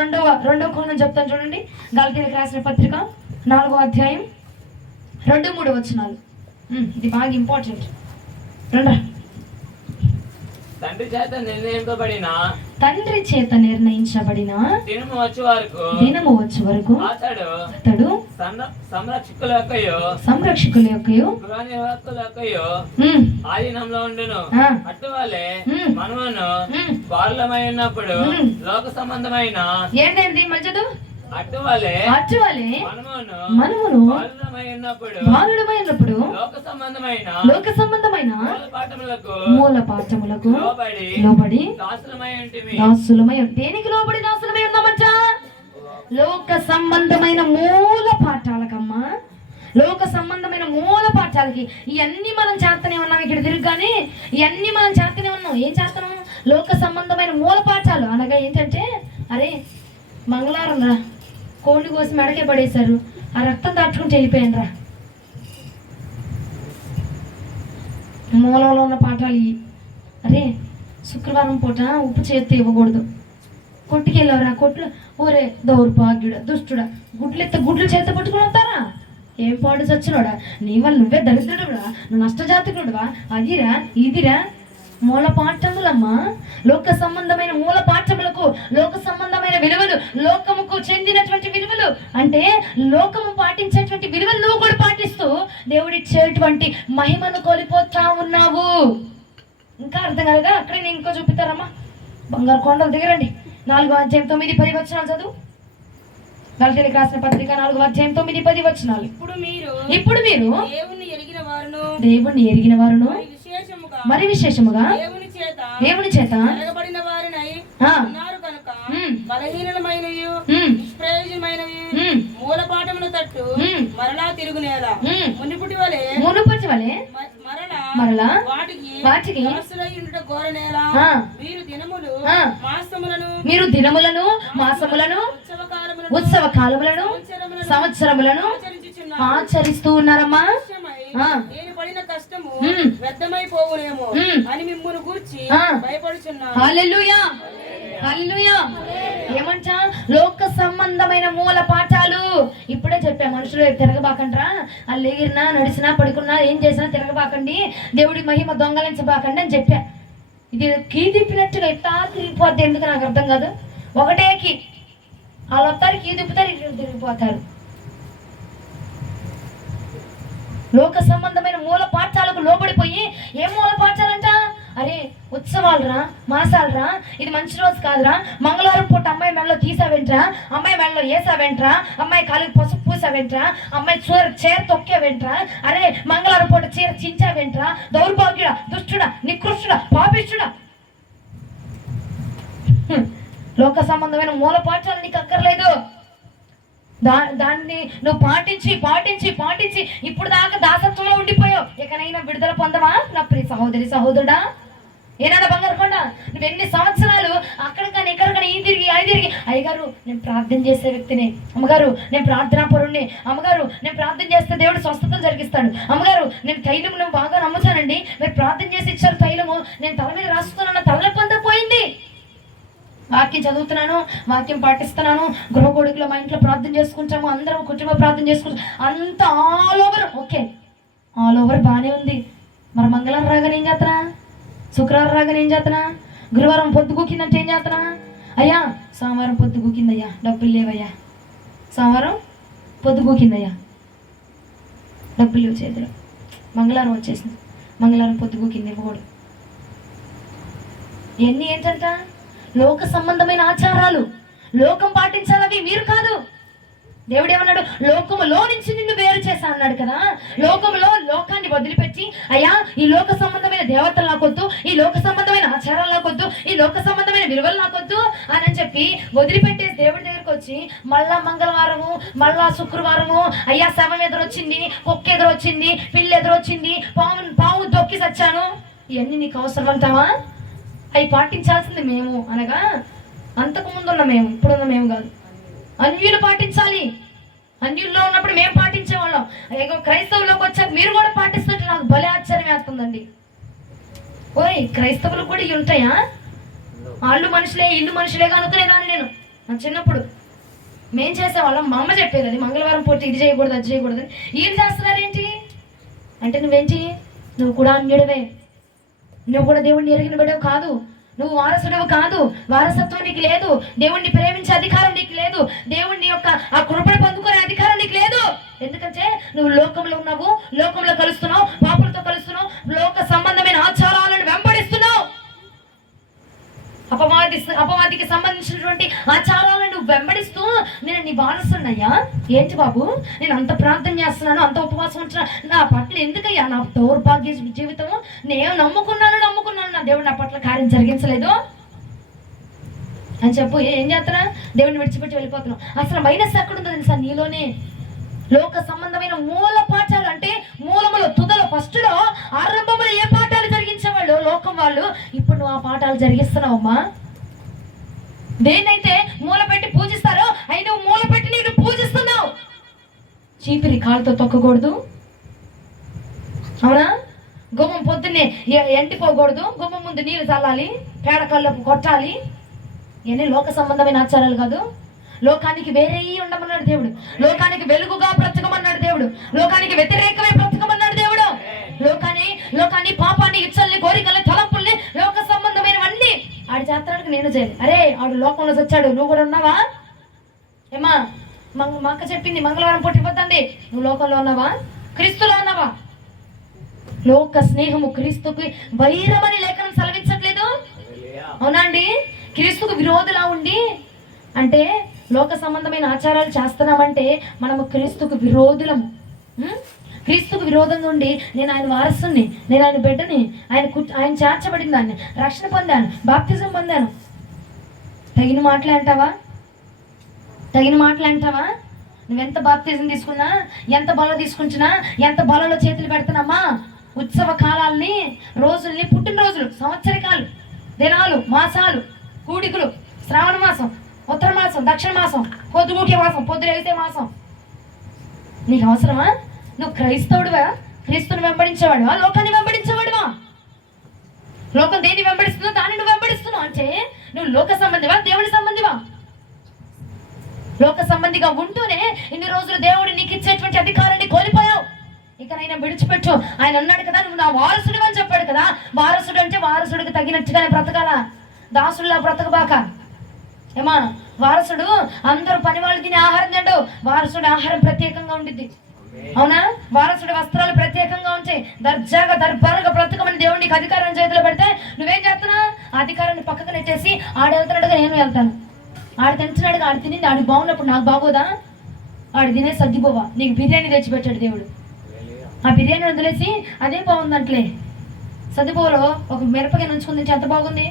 రెండవ కోణం చెప్తాను చూడండి. గలతీయులకు రాసిన పత్రిక 4వ అధ్యాయం 2-3 వచనాలు. ఇది బాగా ఇంపార్టెంట్. తండ్రి చేత నిర్ణయించబడిన దినము వచ్చే వరకు అతడు సంరక్షకుల యొక్కయు ఆధీనంలో ఉండును. అటువలే మనమును బాలులమై ఉన్నప్పుడు లోక సంబంధమైన ఏంటండి మంచిది. అటువలే మనమును బాలుడమై ఉన్నప్పుడు లోక సంబంధమైన మూల పాఠములకు లోబడి దాసులమై. దేనికి లోబడి దాసులమై ఉన్నామచ్చా? లోక సంబంధమైన మూల పాఠాలకమ్మా, లోక సంబంధమైన మూల పాఠాలకి. ఇవన్నీ మనం చేస్తూనే ఉన్నాం. ఇక్కడ తిరుగుగానే ఇవన్నీ మనం చేస్తూనే ఉన్నాం. ఏం చేస్తున్నాం? లోక సంబంధమైన మూల పాఠాలు అనగా ఏంటంటే, అరే మంగళవారం రా, కోడిని కోసి మెడకే పడేశారు, ఆ రక్తం దాచుకుంటూ వెళ్ళిపోయాను రా. మూలంలో ఉన్న పాఠాలు ఇవి. అరే శుక్రవారం పూట ఉప్పు చేతి ఇవ్వకూడదు, కొట్టుకెళ్ళవరా, కొట్లు ఓరే దౌర్భాగ్యుడా, దుష్టుడా, గుడ్లు చేత పట్టుకుని వస్తారా? ఏం పాడు చచ్చినోడా, నీ వల్ల నువ్వే దరిద్రుడురా, నువ్వు నష్టజాతకుడువా, అదిరా ఇదిరా. మూల పాఠములమ్మా, లోక సంబంధమైన మూల పాఠములకు, లోక సంబంధమైన విలువలు, లోకముకు చెందినటువంటి విలువలు. అంటే లోకము పాటించేటువంటి విలువలు నువ్వు కూడా పాటిస్తూ దేవుడిచ్చేటువంటి మహిమను కోల్పోతా ఉన్నావు. ఇంకా అర్థం కాలేదా? అక్కడే నేను ఇంకో చూపిస్తారమ్మా. బంగారు కొండలు దిగరండి. 4వ అధ్యాయం 9-10 వచనాలు చదువు. గలతీయులకు రాసిన పత్రిక 4వ అధ్యాయం 9-10 వచనాలు. ఇప్పుడు మీరు దేవుణ్ణి ఎరిగిన వారును మరి విశేషముగా దేవుని చేత మూలపాఠముల తట్టు మరలా తిరుగునేలా మునుపటి వలె మరలా వాటికి మీరు దినములను మాసములను ఉత్సవ కాలములను సంవత్సరములను ఆచరిస్తూ ఉన్నారమ్మా. నేను పడిన కష్టము వ్యర్థమైపోవునేమో అని మిమ్మును గూర్చి భయపడుచున్నాను. హల్లెలూయా హల్లెలూయా. ఏమంటా? లోక సంబంధమైన మూల పాఠాలు. ఇప్పుడే చెప్పా, మనుషులు తిరగబాకండ్రా, వాళ్ళు ఎగిరినా నడిచినా పడుకున్నా ఏం చేసినా తిరగబాకండి, దేవుడి మహిమ దొంగలించబాకండి అని చెప్పా. ఇది కీ తిప్పినట్టుగా ఎట్టా తిరిగిపోద్ది, ఎందుకు నాకు అర్థం కాదు. ఒకటే కీ, వాళ్ళు వస్తారు, కీ తిప్పుతారు, ఇక్కడ తిరిగిపోతారు. లోక సంబంధమైన మూల పాఠాలకు లోబడిపోయి, ఏ మూల పాఠాలంట? అరే ఉత్సవాలురా, మాసాలరా, ఇది మంచి రోజు కాదురా, మంగళవారం పూట అమ్మాయి మెడలో తీసావేంట్రా, అమ్మాయి మెడలో వేసావేంట్రా, అమ్మాయి కాలికి పసుపు పూసావేంట్రా, అమ్మాయి చీర తొక్కావేంట్రా, అరే మంగళవారం పూట చీర చించావేంట్రా, దౌర్భాగ్యుడా, దుష్టుడా, నికృష్టుడా, పాపిష్టుడా. లోక సంబంధమైన మూల పాఠాలు నీకు అక్కర్లేదు. దాన్ని నువ్వు పాటించి పాటించి పాటించి ఇప్పుడు దాకా దాసత్వంలో ఉండిపోయావు. ఇకనైనా విడుదల పొందవా నా ప్రియ సహోదరి సహోదరుడా? ఏనాడు బంగారు కొండ, నువ్వు ఎన్ని సంవత్సరాలు అక్కడ కానీ ఇక్కడ కానీ ఈ తిరిగి అయ్యగారు నేను ప్రార్థన చేసే వ్యక్తిని, అమ్మగారు నేను ప్రార్థనా పరుణ్ణి, అమ్మగారు నేను ప్రార్థన చేస్తే దేవుడు స్వస్థతలు జరిగిస్తాడు, అమ్మగారు నేను తైలము నువ్వు బాగా నమ్ముతానండి, మీరు ప్రార్థన చేసి ఇచ్చారు తైలము, నేను తల మీద రాస్తున్నాను, తలనొప్పి పోయింది. వాక్యం చదువుతున్నాను, వాక్యం పాటిస్తున్నాను, గృహ కొడుకులో మా ఇంట్లో ప్రార్థన చేసుకుంటాము, అందరం కుటుంబ ప్రార్థన చేసుకుంటాం, అంత all over okay, all over బాగానే ఉంది. మరి మంగళవారం రాగానే ఏం చేస్తున్నా, శుక్రవారం రాగానే ఏం చేస్తున్నా, గురువారం పొద్దుగూకిందంటే ఏం చేస్తున్నా, అయ్యా సోమవారం పొద్దుగూకిందయ్యా డబ్బులు లేవయ్యా, సోమవారం పొద్దుగూకిందయ్యా డబ్బులు లేవు చేతిలో, మంగళవారం వచ్చేసింది, మంగళవారం పొద్దుగూకింది ఇవ్వకూడదు. ఇవన్నీ ఏంటంట లోక సంబంధమైన ఆచారాలు. లోకం పాటించాలవి మీరు కాదు. దేవుడు ఏమన్నాడు, లోకములో నుంచి నిన్ను వేరు చేశా అన్నాడు కదా. లోకములో లోకాన్ని వదిలిపెట్టి అయ్యా ఈ లోక సంబంధమైన దేవతలు నాకొద్దు, ఈ లోక సంబంధమైన ఆచారాలు నాకొద్దు, ఈ లోక సంబంధమైన విలువలు నాకొద్దు అని చెప్పి వదిలిపెట్టేసి దేవుడి దగ్గరకు వచ్చి మళ్ళా మంగళవారము మళ్ళా శుక్రవారము అయ్యా శవం ఎదురొచ్చింది, కుక్క ఎదురొచ్చింది, పిల్లి ఎదురొచ్చింది, పాము దొక్కి సచ్చాను, ఇవన్నీ నీకు అవసరం అంటావా? అవి పాటించాల్సింది మేము, అనగా అంతకు ముందున్న మేము, ఇప్పుడున్న మేము కాదు. అన్యులు పాటించాలి. అన్యుల్లో ఉన్నప్పుడు మేము పాటించేవాళ్ళం. క్రైస్తవులోకి వచ్చాక మీరు కూడా పాటిస్తున్నట్టు నాకు భలే ఆశ్చర్యం వేస్తుందండి. ఓయ్ క్రైస్తవులు కూడా ఇవి ఉంటాయా? వాళ్ళు మనుషులే ఇల్లు మనుషులేగా అనుకునేదాన్ని నేను నా చిన్నప్పుడు. మేం చేసేవాళ్ళం, మా అమ్మ చెప్పేది అది మంగళవారం పూట ఇది చేయకూడదు అది చేయకూడదు. వీళ్ళు చేస్తున్నారేంటి అంటే నువ్వేంటి, నువ్వు కూడా అన్యుడివే, నువ్వు కూడా దేవుడిని ఎరిగిన బిడ్డవు కాదు, నువ్వు వారసుడవు కాదు, వారసత్వం నీకు లేదు, దేవుణ్ణి ప్రేమించే అధికారం నీకు లేదు, దేవుణ్ణి యొక్క ఆ కృపను పొందుకునే అధికారం నీకు లేదు. ఎందుకంటే నువ్వు లోకంలో ఉన్నావు, లోకంలో కలుస్తున్నావు, పాపులతో కలుస్తున్నావు, లోక సంబంధమైన ఆచారాలను వెంబడిస్తున్నావు, అపవాదికి సంబంధించినటువంటి ఆచారాలను నువ్వు వెంబడిస్తూ నేను నీ వారసున్నయ్యా. ఏంటి బాబు నేను అంత ప్రార్థన చేస్తున్నాను, అంత ఉపవాసం ఉంటున్నా, నా పట్ల ఎందుకయ్యా నా దౌర్భాగ్య జీవితము, నేను నమ్ముకున్నాను నా దేవుడు నా పట్ల కార్యం జరిగించలేదు అని చెప్పు. ఏం చేస్తున్నా, దేవుడిని విడిచిపెట్టి వెళ్ళిపోతున్నావు. అసలు మైనస్ ఎక్కడుందో తెలుసా నీలోనే. లోక సంబంధమైన మూల పాఠాలు అంటే మూలములో తుదలో ఫస్ట్లో ఆరంభంలో ఏ పాఠాలు జరిగించేవాళ్ళు లోకం వాళ్ళు, ఇప్పుడు నువ్వు ఆ పాఠాలు జరిగిస్తున్నావమ్మా. దేన్నైతే మూల పెట్టి పూజిస్తారో అయి నువ్వు మూల పెట్టి నేను పూజిస్తున్నావు. చీపిరి కాళ్ళతో తొక్కకూడదు, అవునా? గుమ్మం పొద్దున్నే ఎండిపోకూడదు, గుమ్మం ముందు నీళ్ళు చల్లాలి, పేడ కళ్ళపు కొట్టాలి. ఇవన్నీ లోక సంబంధమైన ఆచారాలు కాదు. లోకానికి వేరే ఉండమన్నాడు దేవుడు, లోకానికి వెలుగుగా బ్రతకమన్నాడు దేవుడు, లోకానికి వ్యతిరేకమే బ్రతకమన్నాడు దేవుడు. లోకాన్ని పాపాన్ని ఇచ్చల్ని కోరికల్ని తలంపుల్ని లోక సంబంధమైనవన్నీ ఆడి చేస్తానికి నేను చేయాలి. అరే ఆడు లోకంలో వచ్చాడు, నువ్వు కూడా ఉన్నావా? ఏమా మా అక్క చెప్పింది మంగళవారం పూట ఇవ్వద్దండి, నువ్వు లోకంలో ఉన్నావా? క్రీస్తులో ఉన్నావా? లోక స్నేహము క్రీస్తుకి వైరమని లేఖనం సెలవించట్లేదు, అవునండి? క్రీస్తుకు విరోధులా ఉండి అంటే లోక సంబంధమైన ఆచారాలు చేస్తున్నామంటే మనము క్రీస్తుకు విరోధులము. క్రీస్తుకు విరోధంగా ఉండి నేను ఆయన వారసుని, నేను ఆయన బిడ్డని, ఆయన చేర్చబడిన దాన్ని, రక్షణ పొందాను, బాప్తిజం పొందాను. తగిన మాటలు అంటావా? నువ్వెంత బాప్తిజం తీసుకున్నా, ఎంత బల తీసుకుంటున్నా, ఎంత బలలో చేతులు పెడుతున్నామా, ఉత్సవ కాలాల్ని, రోజుల్ని, పుట్టినరోజులు, సంవత్సరకాలు, దినాలు, మాసాలు, కూడికలు, శ్రావణ మాసం, ఉత్తర మాసం, దక్షిణ మాసం, పొద్దుగూకే మాసం, పొద్దులేసే మాసం నీకు అవసరమా? నువ్వు క్రైస్తవుడివా? క్రీస్తుని వెంబడించేవాడువా? లోకాన్ని వెంబడించేవాడువా? లోకం దేన్ని వెంబడిస్తుందో దాన్ని నువ్వు వెంబడిస్తున్నావు అంటే నువ్వు లోక సంబంధివా దేవుని సంబంధివా? లోక సంబంధిగా ఉంటూనే ఇన్ని రోజులు దేవుడు నీకు ఇచ్చేటువంటి అధికారాన్ని కోల్పోయావు. ఇకనైనా విడిచిపెట్టు. ఆయన అన్నాడు కదా నువ్వు నా వారసుడు అని చెప్పాడు కదా. వారసుడు అంటే వారసుడికి తగినట్టుగానే బ్రతకాల, దాసుడిలా బ్రతకబాక. ఏమా వారసుడు అందరూ పని వాళ్ళు తినే ఆహారం తిండు, వారసుడు ఆహారం ప్రత్యేకంగా ఉండిద్ది, అవునా? వారసుడి వస్త్రాలు ప్రత్యేకంగా ఉంటాయి. దర్జాగా దర్బారుగా బ్రతకమని దేవుడికి అధికారం చేతిలో పెడితే నువ్వేం చేస్తున్నా? అధికారాన్ని పక్కకు నెట్టేసి ఆడు వెళ్తున్నాడుగా నేను వెళ్తాను, ఆడు తింటున్నాడుగా ఆడు తిని ఆడికి బాగున్నప్పుడు నాకు బాగోదా? ఆడు తినే సర్దిపోవా? నీకు బిర్యానీ తెచ్చిపెట్టాడు దేవుడు, ఆ బిర్యానీ వదిలేసి అదే బాగుందంటలే. సర్దిపోలో ఒక మిరపకాయ నుంచుకుంది ఎంత బాగుంది.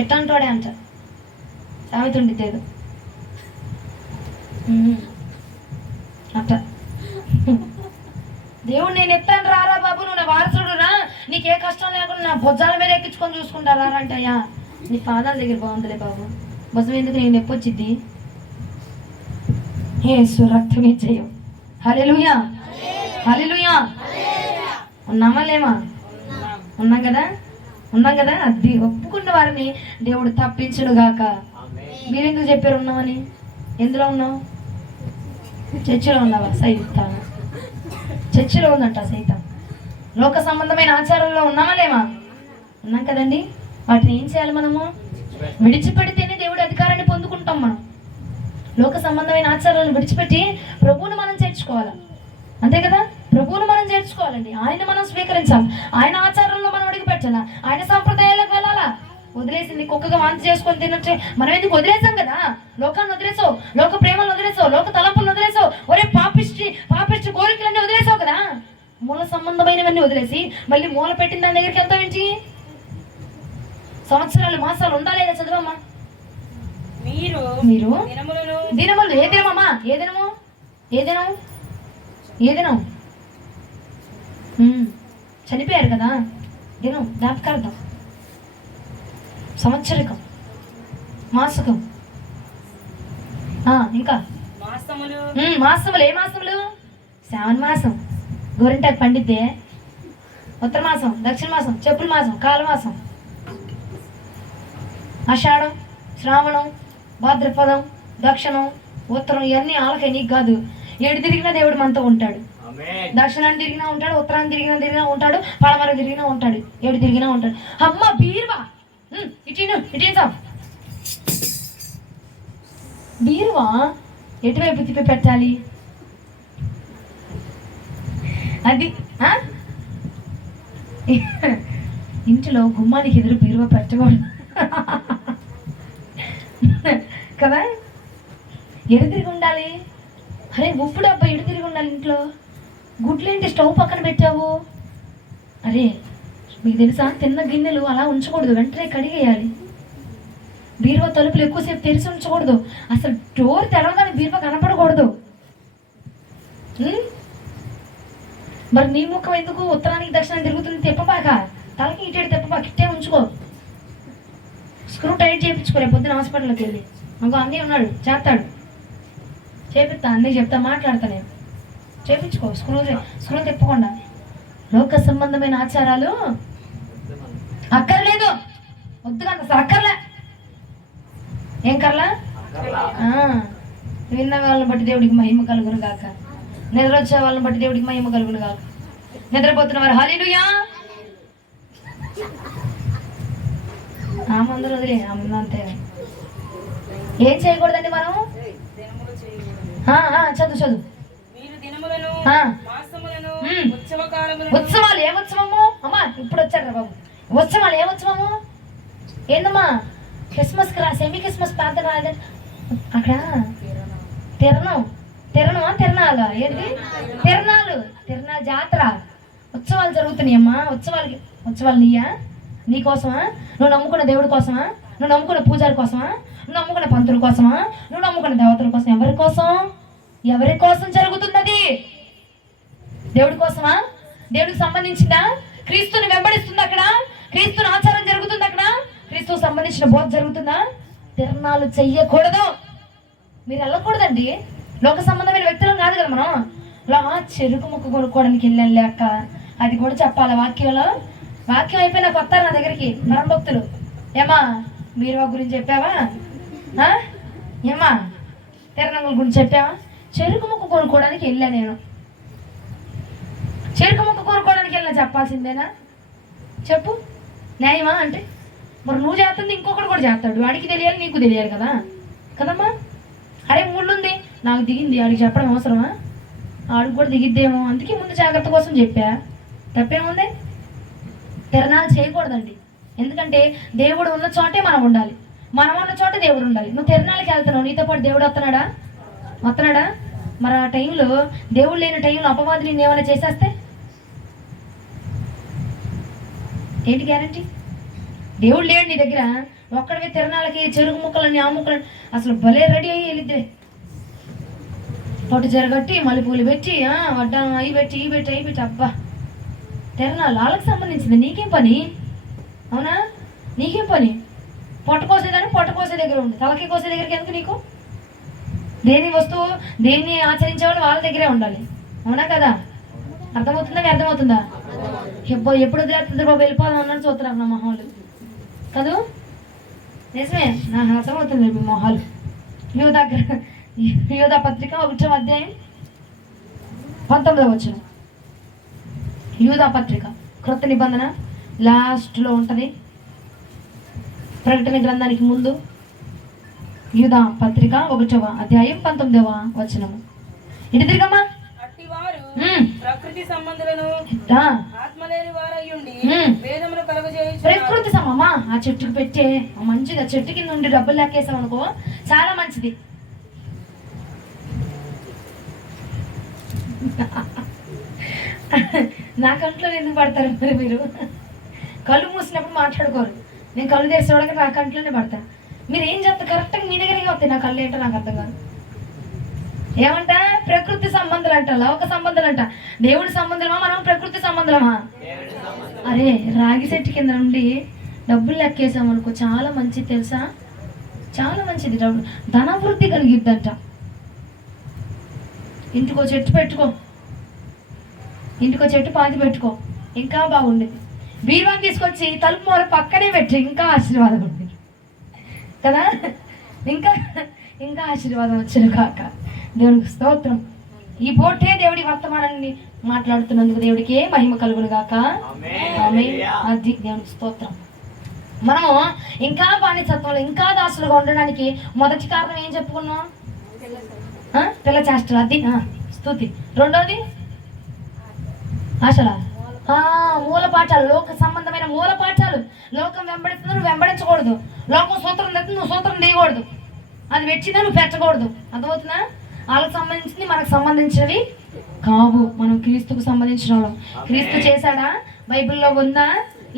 ఎట్టంటోడే అంట సామెత ఉండిద్దేదో అట్ట దేవుడు నేను ఎత్తాను రారా బాబు, నువ్వు నా వారసుడు రా, నీకే కష్టం లేకుండా నా భుజాల మీద ఎక్కించుకొని చూసుకుంటారా అంటయ్యా. నీ పాదాల దగ్గర బాగుందిలే బాబు, భుజం ఎందుకు నేను నొప్పి వచ్చిద్ది. యేసు రక్తమే జయం. హల్లెలూయా హల్లెలూయా. ఉన్నామా లేమా? ఉన్నాం కదా. అది ఒప్పుకున్న వారిని దేవుడు తప్పించును గాక. మీరెందుకు చెప్పారు ఉన్నామని? ఎందులో ఉన్నావు? చర్చిలో ఉన్నావా? సైతాన్ చర్చిలో ఉందంట సైతాన్. లోక సంబంధమైన ఆచారాల్లో ఉన్నామా లేమా? ఉన్నాం కదండి. వాటిని ఏం చేయాలి? మనము విడిచిపెడితేనే దేవుడి అధికారాన్ని పొందుకుంటాం. మనం లోక సంబంధమైన ఆచారాలను విడిచిపెట్టి ప్రభువును మనం చేర్చుకోవాలి. అంతే కదా, ప్రభువును మనం చేర్చుకోవాలండి. ఆయన మనం స్వీకరించాలి. ఆయన ఆచారంలో మనం అడిగి పెట్టాలా, ఆయన సంప్రదాయాలకు వెళ్ళాలా. వదిలేసింది కుక్కగా వాంతి చేసుకొని తినట్టే మనం ఎందుకు? వదిలేసాం కదా, లోకాన్ని వదిలేసావు, లోక ప్రేమను వదిలేసావు, లోక తలంపులను వదిలేసావు, ఒరే పాపిష్టి కోరికలన్నీ వదిలేసావు కదా. మూల సంబంధమైనవన్నీ వదిలేసి మళ్ళీ మూల పెట్టిన దాని దగ్గరికి వెళ్తావు ఏంటి? సంవత్సరాలు మాసాలు ఉందా లేదా? చదువమ్మా. మీరు దినములు ఏ దినమమ్మా? ఏ దినం చనిపోయారు కదా. దినం జ్ఞాపకార్థం, సంవత్సరికం, మాసకం, ఇంకా మాసములు. ఏ మాసములు? శ్రావణ మాసం గోరింటాకు పండిద్దే, ఉత్తర మాసం, దక్షిణ మాసం, చెప్పుల మాసం, కాలమాసం, ఆషాఢం, శ్రావణం, భాద్రపదం, దక్షిణం, ఉత్తరం. ఇవన్నీ ఆలకే, నీకు కాదు. ఏడు తిరిగినా దేవుడు మనతో ఉంటాడు. దక్షిణాన్ని తిరిగినా ఉంటాడు, ఉత్తరాన్ని తిరిగినా ఉంటాడు, పడమర తిరిగినా ఉంటాడు, ఏడు తిరిగినా ఉంటాడు. అమ్మ బీరువా ఇటీసా బీరువా ఎటువైపు తిప్పి పెట్టాలి? అది ఇంటిలో గుమ్మానికి ఎదురు బీరువా పెట్టకూడదు కదా. ఎడు తిరిగి ఉండాలి. అరే ఉప్పు డబ్బా ఎడు తిరిగి ఉండాలి. ఇంట్లో గుడ్లేంటి స్టవ్ పక్కన పెట్టావు? అరే మీకు తెలుసా, తిన్న గిన్నెలు అలా ఉంచకూడదు, వెంటనే కడిగేయాలి. బీరువా తలుపులు ఎక్కువసేపు తెరిచి ఉంచకూడదు. అసలు డోర్ తెరవగానే బీరువా కనపడకూడదు. మరి నీ ముఖం ఎందుకు ఉత్తరానికి దక్షిణానికి తిరుగుతుంది? తిప్పపాక, తలకి ఇటు తిప్పపాక, ఇట్టే ఉంచుకో. స్క్రూ టైట్ చేయించుకో. రేపు పొద్దున హాస్పిటల్కి వెళ్ళి ఇంకో అన్నయ్య ఉన్నాడు, చేస్తాడు, చేపిస్తా. అన్నయ్య చెప్తా, మాట్లాడతా నేను. చేపించుకో, స్క్రూ తిప్పకుండా. లోక సంబంధమైన ఆచారాలు అక్కర్లేదు, వద్దుగా అసలు అక్కర్లే. ఏం కర్లా? విన్న వాళ్ళని బట్టి దేవుడికి మహిమ కలుగును గాక. నిద్ర వచ్చే వాళ్ళని బట్టి దేవుడికి మహిమ కలుగును గాక. నిద్రపోతున్న వారు హల్లెలూయా. అందరూ వదిలే అంతే. ఏం చేయకూడదండి మనం? చదువు. ఉత్సవాలు. ఏ ఉత్సవము అమ్మా? ఇప్పుడు వచ్చాడు బాబు. ఉత్సవాలు ఏ ఉత్సవము? ఏందమ్మా? క్రిస్మస్ సెమీ క్రిస్మస్ ప్రార్థన రాలేదండి అక్కడ. తిరణాలు ఏంటి? తిరణాలు జాతర, ఉత్సవాలు జరుగుతున్నాయమ్మా. ఉత్సవాలు నీకోసమా? నువ్వు నమ్ముకున్న దేవుడి కోసమా? నువ్వు నమ్ముకున్న పూజారి కోసమా? నువ్వు నమ్ముకున్న పంతుల కోసమా? నువ్వు నమ్ముకున్న దేవతల కోసం? ఎవరి కోసం జరుగుతున్నది? దేవుడి కోసమా? దేవుడికి సంబంధించిందా? క్రీస్తుని వెంబడిస్తుంది అక్కడ, క్రీస్తుని ఆచారం జరుగుతుంది అక్కడ, క్రీస్తుకు సంబంధించిన బోధ జరుగుతుందా? తిరణాలు చెయ్యకూడదు. మీరు వెళ్ళకూడదండి. లోక సంబంధమైన వ్యక్తులం కాదు కదా మనం. ఇలా చెరుకు ముక్క కొనుక్కోవడానికి వెళ్ళాను లేక, అది కూడా చెప్పాలి వాక్యంలో. వాక్యం అయిపోయినా వస్తారు నా దగ్గరికి పరమభక్తులు. ఏమా బీరువా గురించి చెప్పావా? ఏమా తిరణాల గురించి చెప్పావా? చెరుకు ముక్క కొనుక్కోవడానికి వెళ్ళా నేను. చెరుకు ముక్క కొనుక్కోవడానికి వెళ్ళినా చెప్పాల్సిందేనా? చెప్పు, న్యాయమా? అంటే మరి నువ్వు చేస్తుంది ఇంకొకటి కూడా చేస్తాడు, వాడికి తెలియాలి, నీకు తెలియాలి కదమ్మా. అరే ముళ్ళుంది నాకు దిగింది, ఆడికి చెప్పడం అవసరమా? ఆడికి కూడా దిగిద్దేమో, అందుకే ముందు జాగ్రత్త కోసం చెప్పా. తప్పేముంది? తిరణాలు చేయకూడదండి. ఎందుకంటే దేవుడు ఉన్న చోటే మనం ఉండాలి, మనం ఉన్న చోటే దేవుడు ఉండాలి. నువ్వు తిరణాలకి వెళ్తున్నావు, నీతో పాటు దేవుడు వస్తున్నాడా? మరి ఆ టైంలో దేవుడు లేని టైంలో అపవాది నేను ఏమైనా చేసేస్తే ఏంటి గ్యారంటీ? దేవుడు లేడు నీ దగ్గర, ఒక్కడికి తిరణాలకి చెరుకు ముక్కలని ఆ ముక్కలని అసలు భలే రెడీ అయ్యి వెళ్ళిద్దే. పొట్టు జరగట్టి మల్లెపూలు పెట్టి వడ్డానం అవి పెట్టి అబ్బా తిరణాలు వాళ్ళకి సంబంధించింది. నీకేం పని? అవునా, నీకేం పని? పొట్ట కోసేదాన్ని పొట్ట కోసే దగ్గర ఉంది, తలకి కోసే దగ్గరికి ఎందుకు నీకు? దేని వస్తువు దేన్ని ఆచరించేవాళ్ళు వాళ్ళ దగ్గరే ఉండాలి. అవునా కదా? అర్థమవుతుందా? అర్థమవుతుందా? ఎప్పుడు వదిలేస్తుంది బాబు వెళ్ళిపోదాం అన్నట్టు చూస్తున్నారు నా మొహాలు కదూ. నిజమే, నాకు అర్థమవుతుంది మీ మొహాలు. యోధా పత్రిక 1వ అధ్యాయం 19వ వచనం. యూదా పత్రిక క్రొత్త నిబంధన లాస్ట్లో ఉంటుంది, ప్రకటన గ్రంథానికి ముందు. యూదా పత్రిక 1వ అధ్యాయం 19వ వచనము. ఇటు తిరిగమ్మా. ప్రకృతి సంబంధులను ఆత్మలేని వారయ్యుండి వేదములు కలుగజేయుచు. ప్రకృతి సంబంధమా? ఆ చెట్టుకు పెట్టే మంచిగా చెట్టు కింద ఉండి డబ్బులు లెక్కేసాం అనుకో, చాలా మంచిది. నా కంట్లో ఎందుకు పడతారు మరి మీరు? కళ్ళు మూసినప్పుడు మాట్లాడుకోరు, నేను కళ్ళు తెరిచేవాళ్ళకి నా కంట్లోనే పడతా. మీరు ఏం చెప్తారు? కరెక్ట్గా మీ దగ్గరికి వస్తాయి. నా కళ్ళు ఏంటో నాకు అర్థం కాదు. ఏమంట? ప్రకృతి సంబంధాలు అంట, లోక సంబంధాలు అంట. దేవుడి సంబంధమా మనం ప్రకృతి సంబంధమా? అరే రాగి చెట్టు కింద నుండి డబ్బులు లెక్కేసాం అనుకో, చాలా మంచిది తెలుసా, చాలా మంచిది. ధనవృద్ధి కలిగిద్దంట. ఇంటికో చెట్టు పెట్టుకో, ఇంటికో చెట్టు పాతి పెట్టుకో, ఇంకా బాగుండేది. బీరువాన్ని తీసుకొచ్చి తలుపు మూల పక్కనే పెట్టి ఇంకా ఆశీర్వాదం ఉండేది కదా. ఇంకా ఇంకా ఆశీర్వాదం వచ్చాను కాక. దేవుడికి స్తోత్రం. ఈ పోటే దేవుడి వర్తమానాన్ని మాట్లాడుతున్నందుకు దేవుడికి ఏ మహిమ కలుగును గాక. ఆమేన్. అది దేవునికి స్తోత్రం. మనము ఇంకా బానిసత్వంలో ఇంకా దాసులుగా ఉండడానికి మొదటి కారణం ఏం చెప్పుకున్నాం? పిల్ల చేష్టలు. అది స్తుతి. రెండోది అసలు మూల పాఠాలు, లోక సంబంధమైన మూల పాఠాలు. లోకం వెంబడిస్తుంది, నువ్వు వెంబడించకూడదు. లోకం సూత్రం తెస్తుంది, నువ్వు సూత్రం తీయకూడదు. అది పెట్టిందా నువ్వు పెట్టకూడదు. అర్థమవుతుందా? వాళ్ళకి సంబంధించింది మనకు సంబంధించినవి కావు. మనం క్రీస్తుకు సంబంధించిన వాళ్ళం. క్రీస్తు చేశాడా? బైబిల్లో ఉందా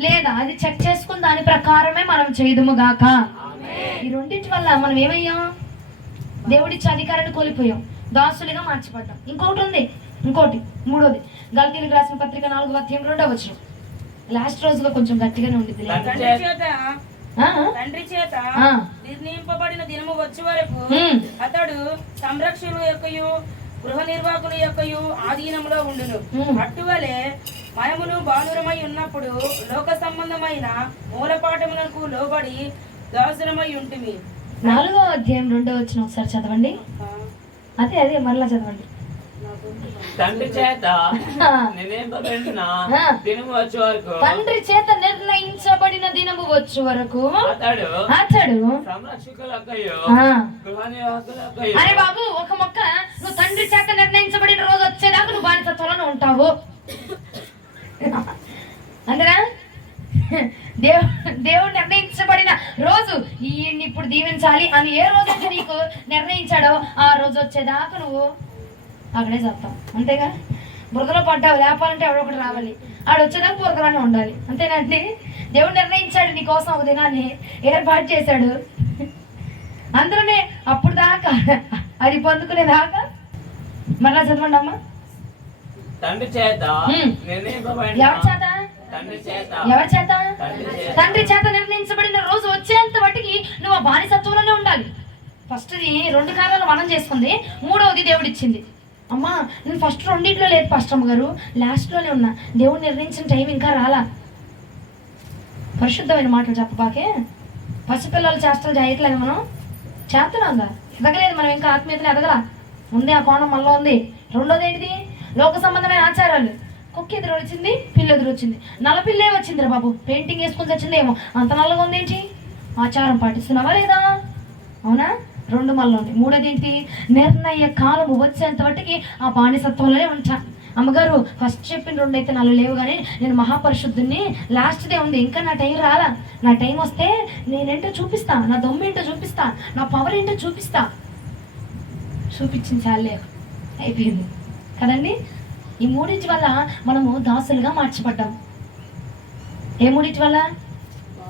లేదా? అది చెక్ చేసుకుని దాని ప్రకారమే మనం చేయదుము గాక. ఈ రెండింటి వల్ల మనం ఏమయ్యాం? దేవుడిచ్చే అధికారాన్ని కోల్పోయాం, దాసులుగా మార్చిపడ్డాం. ఇంకొకటి ఉంది, ఇంకోటి మూడోది. గలతీయులకు రాసిన పత్రిక 4వ అధ్యాయం 2వ వచనం. లాస్ట్ రోజుగా కొంచెం గట్టిగానే ఉండిద్ది. తండ్రి చేత నిర్ణయింపబడిన దినము వచ్చే వరకు అతడు సంరక్షకుల యొక్కయు గృహ నిర్వాహకుల యొక్కయు ఆధీనంలో ఉండును. అట్టువలే మనమును బాలురమై ఉన్నప్పుడు లోక సంబంధమైన మూలపాఠములకు లోబడి దాసులమై ఉంటిమి. 4వ అధ్యాయం 2వ వచనం ఒకసారి చదవండి. అదే మరలా చదవండి. తండ్రి చేత నిర్ణయింపబడిన దినము వచ్చే వరకు, తండ్రి చేత నిర్ణయించబడిన దినము వచ్చే వరకు అతడు సంరక్షకులకయు గృహ నిర్వాహకులకయు. అరే బాబు, ఒక మొక్క నువ్వు తండ్రి చేత నిర్ణయించబడిన రోజు వచ్చేదాకా నువ్వు బానిసత్వంలోనే ఉంటావు. అందరా దేవుడు నిర్ణయించబడిన రోజు ఈయన్ని ఇప్పుడు దీవించాలి అని ఏ రోజైతే నీకు నిర్ణయించాడో ఆ రోజు వచ్చేదాకా నువ్వు అక్కడే చెప్తాం. అంతేగా? బురదలో పడ్డావు, లేపాలంటే ఎవడొకటి రావాలి. ఆడు వచ్చేదాకా బురదలోనే ఉండాలి. అంతేనండి? దేవుడు నిర్ణయించాడు నీ కోసం ఒక దినాన్ని ఏర్పాటు చేశాడు. అందులోనే అప్పుడు దాకా అది పొందుకునేదాకా మరలా చదవండి అమ్మా. తండ్రి చేత ఎవరి చేత? తండ్రి చేత నిర్ణయించబడిన రోజు వచ్చేంత వాటికి నువ్వు ఆ బానిసత్వంలోనే ఉండాలి. ఫస్ట్ది 2 కార్యాలు మనం చేసుకుంది, మూడవది దేవుడిచ్చింది. అమ్మా నేను ఫస్ట్ రెండింటిలో లేదు పాస్టర్ గారు, లాస్ట్లోనే ఉన్నా. దేవుడు నిర్ణయించిన టైం ఇంకా రాలా. పరిశుద్ధమైన మాటలు చెప్పబాకే. పసిపిల్లలు చేష్టలు చేయట్లేదు, మనం చేస్తున్నాంగా, ఎదగలేదు మనం ఇంకా. ఆత్మీయతలు ఎదగలా ఉంది, ఆ కోణం మనలో ఉంది. రెండోది ఏంటిది? లోక సంబంధమైన ఆచారాలు. కుక్క ఎదురు వచ్చింది, పిల్ల ఎదురు వచ్చింది. నల్ల పిల్లే వచ్చింది రా బాబు, పెయింటింగ్ వేసుకొని వచ్చిందేమో, అంత నల్లగా ఉంది ఏంటి? ఆచారం పాటిస్తున్నావా లేదా? అవునా? 2 మళ్ళీ ఉంది. మూడోది ఏంటి? నిర్ణయ కాలం వచ్చేంత వాటికి ఆ బానిసత్వంలోనే ఉంటా. అమ్మగారు ఫస్ట్ చెప్పిన 2 అయితే 4 లేవు, కానీ నేను మహాపరిశుద్ధుని, లాస్ట్దే ఉంది, ఇంకా నా టైం రాలా. నా టైం వస్తే నేనేంటో చూపిస్తా, నా దొమ్మ ఏంటో చూపిస్తా, నా పవర్ ఏంటో చూపిస్తా. చూపించింది చాలే, అయిపోయింది కదండి. ఈ మూడింటి వల్ల మనము దాసులుగా మార్చబడ్డాం. ఏ మూడింటి వల్ల?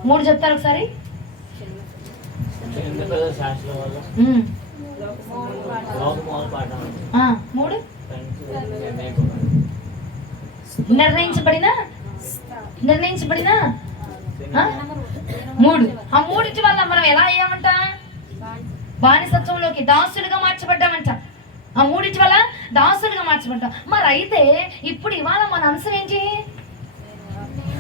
3 చెప్తారు ఒకసారి. ఎందుకు శాస్త్రం వల్ల ఉమ్. లోకమూల పాఠం 3 నిర్ణయింపబడింది. నిర్ణయించబడిన ఆ? 3 ఆ 3 వల్ల మనం ఎలా అయ్యామంట? బానిసత్వంలోకి దాసులుగా మార్చబడ్డామంట. ఆ 3 వల్ల దాసులుగా మార్చబడ్డాం. మరి అయితే ఇప్పుడు ఇవాళ మన అంశం ఏంటి?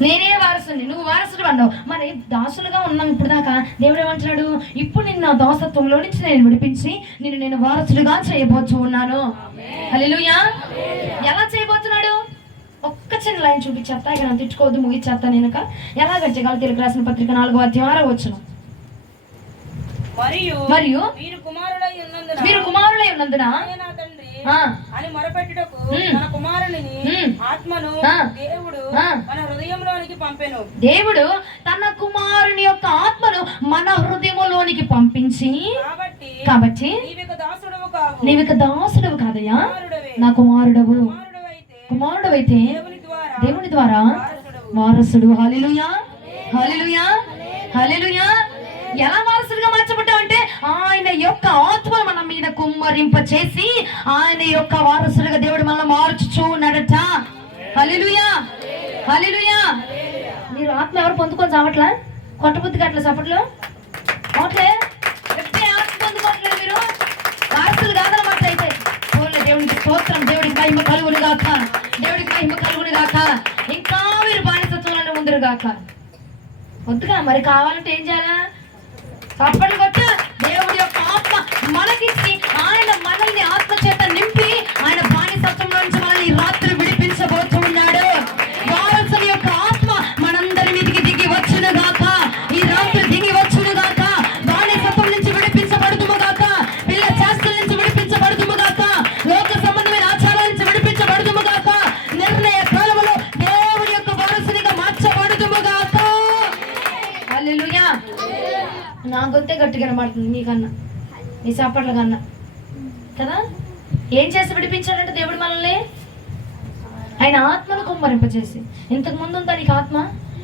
నేనే వారసుని, నువ్వు వారసుడు అన్నావు. మరి దాసులుగా ఉన్నాం ఇప్పుడు దాకా. దేవుడు ఏమంటున్నాడు? ఇప్పుడు నిన్ను నా దాసత్వంలో నుంచి నేను విడిపించి నేను వారసుడిగా చేయబోతూ ఉన్నాను. హల్లెలూయా. ఎలా చేయబోతున్నాడు? ఒక్క చిన్న లైన్ చూపించేస్తా, ఇక నన్ను తిట్టుకోవద్దు, ముగిచ్చేస్తా. నేను ఎలాగంటే గలతీయులకు రాసిన పత్రిక 4వ అధ్యాయం 6వ వచనం. మరియు మీరు కుమారులై ఉన్నందున అని మొరపెట్టుటకు మన కుమారుని ఆత్మను దేవుడు మన హృదయంలోనికి పంపెను. దేవుడు తన కుమారుని యొక్క ఆత్మను మన హృదయంలోనికి పంపించి, కాబట్టి నీవిక దాసుడవు కాదయ్యా, నా కుమారుడవు. కుమారుడవైతే దేవుని ద్వారా వారసుడు. హల్లెలూయా, హల్లెలూయా, హల్లెలూయా. ఎలా వారసుడిగా మార్చబడ్డామంటే ఆయన యొక్క ఆత్మ మన మీద కుమ్మరింప చేసి ఆయన యొక్క వారసుడిగా దేవుడు మనల్ని మార్చుచూ ఉన్నాడట. హల్లెలూయా, హల్లెలూయా. మీరు ఆత్మ ఎవరు పొందుకొని చావట్లా? కొట్టబుద్ధిగా అట్లా చప్పట్లు అవట్లే? ఎప్పుడే ఆత్మ పొందుకోవట్లేదు మీరు? వారసులు కాదన్నమాట. అయితే దేవునికి స్తోత్రం, దేవుడికి మహిమ కలుగును గాక, దేవుడికి మహిమ కలుగును గాక. ఇంకా మీరు బానిసత్వంలో ముందురు గాక. వద్దుగా మరి కావాలంటే ఏం చేయాలా? చప్పట్లు కొట్టు. దేవుడి యొక్క ఆత్మ మనకిచ్చి ఆయన మనల్ని ఆత్మ చేత నింపి ఆయన బానిసత్వంలో నుంచి మనల్ని ఈ రాత్రి విడిపించబోతూ ఉన్నాడు. వారసుని యొక్క ఆత్మ మనందరి మీదకి దిగి వచ్చును గాక, ఈ రాత్రి దిగి వచ్చును గాక. బానిసత్వం నుంచి విడిపించబడుతుము గాక, పిల్ల చేష్టల నుంచి విడిపించబడుతుము గాక, లోక సంబంధమైన ఆచారాల నుంచి విడిపించబడుతుము గాక, నిర్ణయ కాలంలో దేవుడి యొక్క వారసునిగా మార్చబడుతుము గాక. హల్లెలూయా. నా గొంతే గట్టిగా కనబడుతుంది నీకన్నా, నీ చప్పట్ల కన్నా కదా. ఏం చేసి విడిపించాడంటే దేవుడు మనల్ని ఆయన ఆత్మను కుమ్మరింపజేసి. ఇంతకు ముందు ఉందా నీకు ఆత్మ?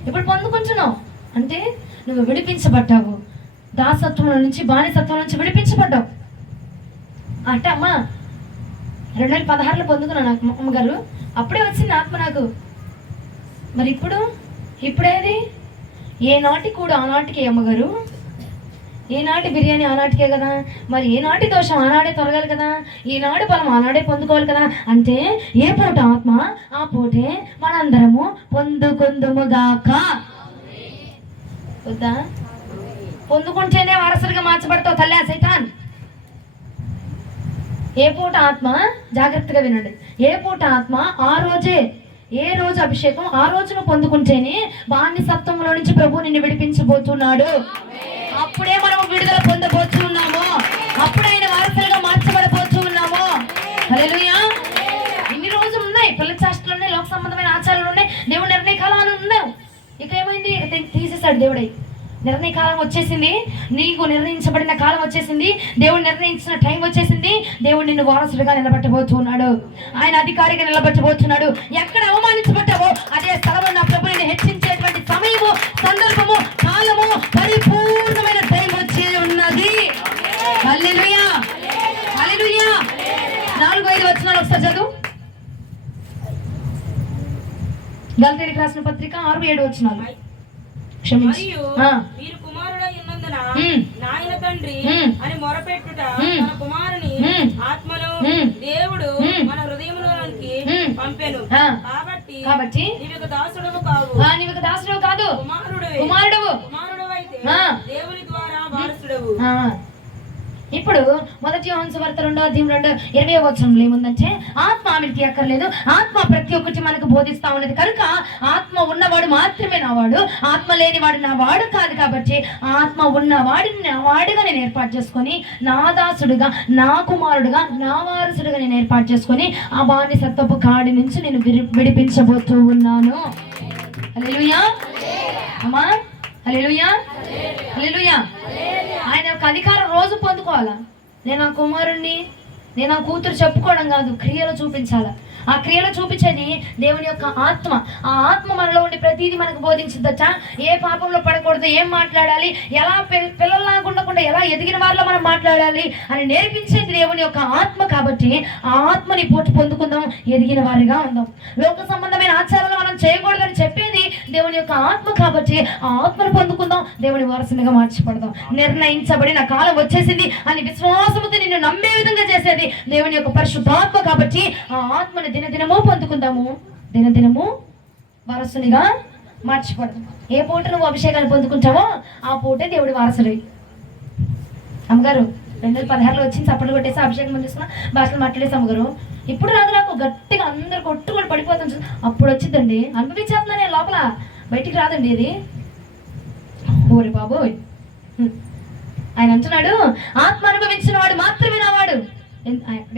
ఇప్పుడు పొందుకుంటున్నావు అంటే నువ్వు విడిపించబడ్డావు. దాసత్వం నుంచి బానిసత్వం నుంచి విడిపించబడ్డావు అంటే అమ్మా 2016లో పొందుకున్నాను నాకు అమ్మగారు. అప్పుడే వచ్చింది ఆత్మ నాకు. మరి ఇప్పుడేది? ఏనాటి కూడా ఆనాటికి అమ్మగారు, ఏనాటి బిర్యానీ ఆనాటికే కదా. మరి ఏనాటి దోషం ఆనాడే తొలగాలి కదా, ఈనాడు బలం ఆనాడే పొందుకోవాలి కదా. అంటే ఏ పూట ఆత్మ ఆ పూటే మనందరము పొందుకుందుముగాక. వద్దా? పొందుకుంటేనే వారసుడిగా మార్చబడతావు తల్లి సైతాన్. ఏ పూట ఆత్మ, జాగ్రత్తగా వినండి, ఏ పూట ఆత్మ ఆ రోజే, ఏ రోజు అభిషేకం ఆ రోజును పొందుకుంటేనే బానిసత్వంలో నుంచి ప్రభు నిన్ను విడిపించబోతున్నాడు. అప్పుడే మనం విడుదల పొందబోతున్నాము, అప్పుడే ఆయన వారసులుగా మార్చబడబోతున్నాము. హల్లెలూయా. ఇన్ని రోజులు ఉన్నాయి, పిల్ల చేష్టలు ఉన్నాయి, లోక సంబంధమైన ఆచారాలు ఉన్నాయి, దేవుడు నిర్ణయ కాలాలు ఉన్నావు. ఇక ఏమైంది? తీసేశాడు దేవుడై. నిర్ణయ కాలం వచ్చేసింది, నీకు నిర్ణయించబడిన కాలం వచ్చేసింది, దేవుడు నిర్ణయించిన టైం వచ్చేసింది. దేవుడు నిన్ను వారసుడిగా నిలబెట్టబోతున్నాడు, ఆయన అధికారిగా నిలబెట్టబోతున్నాడు. ఎక్కడ అవమానించబడ్డావో అదే స్థలంలో నా ప్రభు నిన్ను హెచ్చించేటువంటి సమయము, సందర్భము, కాలము, పరిపూర్ణమైన టైం వచ్చి ఉన్నది. హల్లెలూయా, హల్లెలూయా. 4-5 వచనాలు ఒకసారి చదువు. గలతీయులకు రాసిన పత్రిక 6-7 వచనాలు. మరియు మీరు కుమారుడై ఉన్నందున నాయన తండ్రి అని మొరపెట్టుట మన కుమారుని ఆత్మను దేవుడు మన హృదయంలోనికి పంపెను. కాబట్టి నీవు దాసుడవు కాదు, కుమారుడవు అయితే దేవుని ద్వారా వారసుడవు. ఇప్పుడు 1 యోహాను సువార్త 2వ అధ్యాయం 2:20 వచనంలో ఏముందంటే ఆత్మ ఆమెకి అక్కర్లేదు, ఆత్మ ప్రతి ఒక్కటి మనకు బోధిస్తా ఉన్నది కనుక ఆత్మ ఉన్నవాడు మాత్రమే నావాడు, ఆత్మ లేనివాడు నా వాడు కాదు. కాబట్టి ఆత్మ ఉన్నవాడిని నా వాడుగా నేను ఏర్పాటు చేసుకొని, నా దాసుడుగా, నా కుమారుడుగా, నా వారసుడుగా నేను ఏర్పాటు చేసుకొని ఆ బానిసత్వపు కాడి నుంచి నేను విడిపించబోతూ ఉన్నాను. హల్లెలూయా అమ్మా, హల్లెలూయా, హల్లెలూయా. ఆయన యొక్క అధికారం రోజు పొందుకోవాలా. నేను ఆ కుమారుణ్ణి, నేను ఆ కూతురు చెప్పుకోవడం కాదు, క్రియలో చూపించాలా. ఆ క్రియలో చూపించేది దేవుని యొక్క ఆత్మ. ఆ ఆత్మ మనలో ఉండి ప్రతిదీ మనకు బోధించదట. ఏ పాపంలో పడకూడదు, ఏం మాట్లాడాలి, ఎలా పిల్లల్లాగా ఉండకుండా ఎలా ఎదిగిన వారిలో మనం మాట్లాడాలి అని నేర్పించేది దేవుని యొక్క ఆత్మ. కాబట్టి ఆ ఆత్మని పొందుకుందాం, ఎదిగిన వారిగా ఉందాం. లోక సంబంధమైన ఆచారాలు మనం చేయకూడదని చెప్పేది దేవుని యొక్క ఆత్మ. కాబట్టి ఆ ఆత్మను పొందుకుందాం, దేవుని వారసునిగా మార్చిపడదాం. నిర్ణయించబడిన కాలం వచ్చేసింది అని విశ్వాసముతో నిన్ను నమ్మే విధంగా చేసేది దేవుని యొక్క పరిశుద్ధాత్మ. కాబట్టి ఆ ఆత్మని దినదినము పొందుకుందాము, దినదినము వారసునిగా మార్చిపడదాం. ఏ పూట నువ్వు అభిషేకాన్ని పొందుకుంటావో ఆ పూటే దేవుడి వారసుడి. అమ్మగారు 2016లో వచ్చింది, చప్పట్లు కొట్టేసి అభిషేకం పొందేసుకున్నా, భాషలు మాట్లాడేసి అమ్మగారు ఇప్పుడు రాదు, నాకు గట్టిగా అందరు కొట్టుకొని పడిపోతాను. అప్పుడు వచ్చిందండి, అనుభవించేస్తున్నా నేను, లోపల బయటికి రాదండి ఇది. ఓరి బాబోయ్, ఆయన అంటున్నాడు ఆత్మ అనుభవించిన వాడు మాత్రమే నావాడు.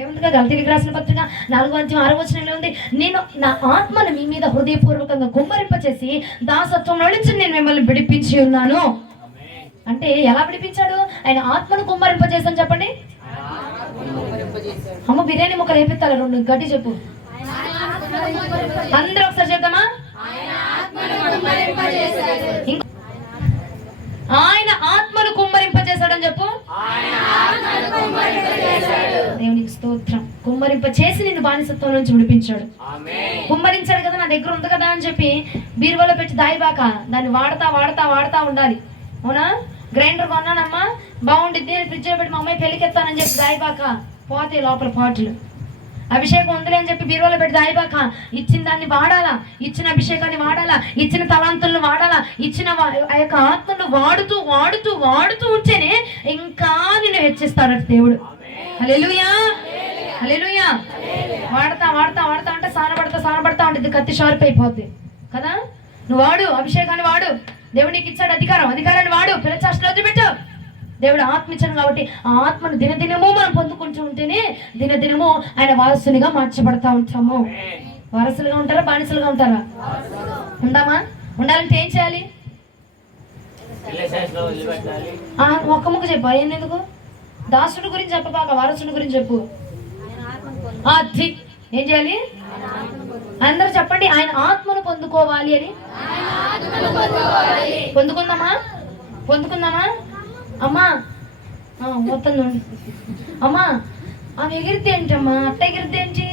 ఏముందిగా గలతీయులకు రాసిన పత్రిక 4:6 ఉంది, నేను నా ఆత్మను మీ మీద హృదయపూర్వకంగా కుమ్మరింపచేసి దాసత్వం నుంచి నేను మిమ్మల్ని విడిపించి ఉన్నాను. అంటే ఎలా విడిపించాడు? ఆయన ఆత్మను కుమ్మరింపజేసాను. చెప్పండి అమ్మ, బిర్యానీ ముక్కలు వేపిస్తారా? 2 గట్టి చెప్పు, అందరూ ఒకసారి చెప్దామా? ఆయన ఆత్మను కుమ్మరింపజేశాడని చెప్పు. దేవునికి స్తోత్రం. కుమ్మరింప చేసి నిన్ను బానిసత్వం నుంచి విడిపించాడు. కుమ్మరించాడు కదా, నా దగ్గర ఉంది కదా అని చెప్పి బీరువాలో పెట్టి దాయిబాక, దాన్ని వాడతా వాడతా వాడతా ఉండాలి. అవునా? గ్రైండర్ కొన్నానమ్మా, బాగుండిద్ది, ఫ్రిడ్జ్లో పెట్టి మా అమ్మాయి పెళ్ళికి ఎత్తానని చెప్పి దాయిబాక, పోతే లోపల పాటలు. అభిషేకం ఉందిలే అని చెప్పి బీరువాలో పెట్టి దాయిబాక, ఇచ్చిన దాన్ని వాడాలా, ఇచ్చిన అభిషేకాన్ని వాడాలా, ఇచ్చిన తలాంతులను వాడాలా, ఇచ్చిన ఆ యొక్క ఆత్మను వాడుతూ వాడుతూ వాడుతూ ఉంటేనే ఇంకా నిన్ను హెచ్చిస్తాడు దేవుడు. హల్లెలూయా, హల్లెలూయా. వాడతా వాడతా వాడతా అంటే సానబడతా ఉంటుంది, కత్తి షార్ప్ అయిపోద్ది కదా. నువ్వు వాడు, అభిషేకాన్ని వాడు, దేవుడికి ఇచ్చాడు అధికారాన్ని వాడు, పిల్లచాష్టలు వదిలిపెట్టు. దేవుడు ఆత్మ ఇచ్చాడు కాబట్టి ఆ ఆత్మను దినదినము మనం పొందుకుంటూ ఉంటేనే దినదినము ఆయన వారసునిగా మార్చబడతా ఉంటాము. వారసులుగా ఉంటారా, బానిసలుగా ఉంటారా? ఉందామా? ఉండాలంటే ఏం చేయాలి? ఒక్క ముక్క చెప్పు. ఆయన ఎందుకు? దాసుడి గురించి చెప్పబాక, వారసుడి గురించి చెప్పు. అది ఏం చేయాలి? అందరూ చెప్పండి, ఆయన ఆత్మను పొందుకోవాలి అని. పొందుకుందామా అమ్మా? మొత్తం అమ్మా, ఆమె ఎగిరితే ఏంటమ్మా? అట్ట ఎగిరితే ఏంటి?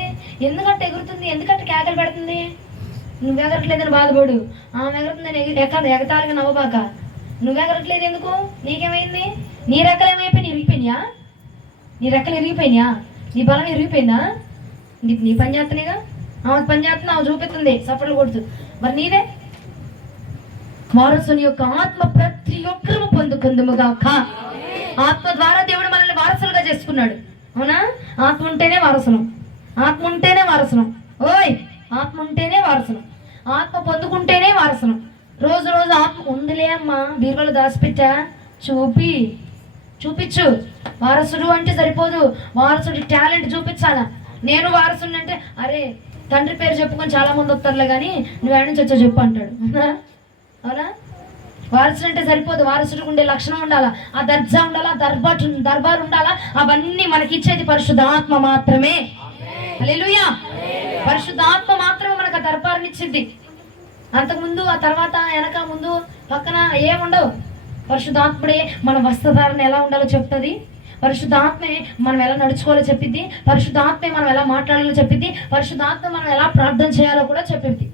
ఎందుకట్ట ఎగురుతుంది? ఎందుకట్ట కేకలు పెడుతుంది? నువ్వు ఎగరట్లేదని బాధపడు. ఆమె ఎగురుతుందని ఎగతాళిగా నవ్వబాక. నువ్వు ఎగరట్లేదు ఎందుకు? నీకేమైంది? నీ రెక్కలు ఏమైపోయినాయి? ఇరిగిపోయినాయా? నీ రెక్కలు ఇరిగిపోయినాయా? నీ బలం ఇరిగిపోయిందా? నీ పని చేస్తున్నాయిగా. ఆమె పని చేస్తున్నా, ఆమె చూపిస్తుంది, సపోర్ట్లు కొడుతూ. మరి నీదే? వారసుని యొక్క ఆత్మ ప్రతి ఒక్కరూ పొందుకుందుముగాక. ఆత్మ ద్వారా దేవుడు మనల్ని వారసులుగా చేసుకున్నాడు. అవునా? ఆత్మ ఉంటేనే వారసులం, ఆత్మ ఉంటేనే వారసులం. ఓయ్, ఆత్మ ఉంటేనే వారసులం, ఆత్మ పొందుకుంటేనే వారసులం. రోజు రోజు ఆత్మ ఉందిలే అమ్మా, బీరువాలో దాచిపెట్టా, చూపించు. వారసుడు అంటే సరిపోదు, వారసుడి టాలెంట్ చూపించాలా. నేను వారసుడు అంటే, అరే తండ్రి పేరు చెప్పుకొని చాలా మంది వస్తారులే కానీ నువ్వు ఏడ నుంచి వచ్చా చెప్పు అంటాడు. అవునా? వారసుడు అంటే సరిపోదు, వారసుడికి ఉండే లక్షణం ఉండాలా, ఆ దర్జా ఉండాలా, దర్బార్ ఉండాలా. అవన్నీ మనకిచ్చేది పరిశుద్ధాత్మ మాత్రమే. హల్లెలూయా. పరిశుద్ధాత్మ మాత్రమే మనకు ఆ దర్బార్ని ఇచ్చింది. అంతకుముందు, ఆ తర్వాత, వెనక, ముందు, పక్కన ఏముండవు. పరిశుద్ధాత్ముడే మన వస్త్రధారణ ఎలా ఉండాలో చెప్తుంది, పరిశుద్ధాత్మే మనం ఎలా నడుచుకోవాలో చెప్పిద్ది, పరిశుద్ధాత్మే మనం ఎలా మాట్లాడాలో చెప్పిద్ది, పరిశుద్ధాత్మ మనం ఎలా ప్రార్థన చేయాలో కూడా చెప్పిద్ది.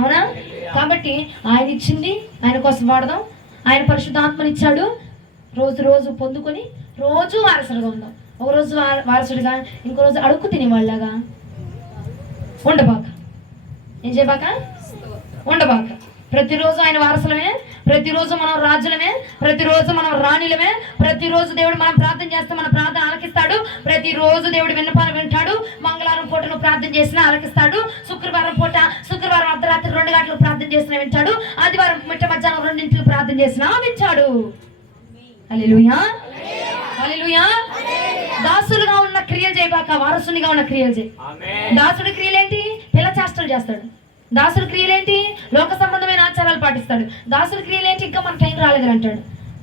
అవునా? కాబట్టి ఆయన ఇచ్చింది ఆయన కోసం వాడదాం. ఆయన పరిశుద్ధాత్మని ఇచ్చాడు. రోజు రోజు పొందుకొని రోజు వారసులుగా ఉందాం. ఒక రోజు వారసుడిగా, ఇంకో రోజు అడుక్కు తినేవాళ్ళగా ఉండబాక. ఏం చేయబాక? ఉండబాక. ప్రతిరోజు ఆయన వారసులమే, ప్రతిరోజు మనం రాజులమే, ప్రతిరోజు మనం రాణిలమే. ప్రతిరోజు దేవుడు మనం ప్రార్థన చేస్తే మన ప్రార్థన ఆలకిస్తాడు. ప్రతిరోజు దేవుడు విన్నపాలు వింటాడు. మంగళవారం పూట నువ్వు ప్రార్థన చేసినా ఆలకిస్తాడు. శుక్రవారం అర్ధరాత్రి 2 గంటలకు ప్రార్థన చేసినా వింటాడు. ఆదివారం మిట్ట మధ్యాహ్నం 2 గంటలకు ప్రార్థన చేసినా వింటాడు. హల్లెలూయా, హల్లెలూయా. దాసులుగా ఉన్న క్రియలు చేయబాక, వారసునిగా ఉన్న క్రియలు చేయి. దాసుడి క్రియలేంటి? పిల్ల చేష్టలు చేస్తాడు. దాసుడి క్రియలేంటి? లోక సంబంధమైన ఆచారాలు పాటిస్తాడు. దాసుడి క్రియలేంటి? ఇంకా మన టైం రాలేదని అంటాడు.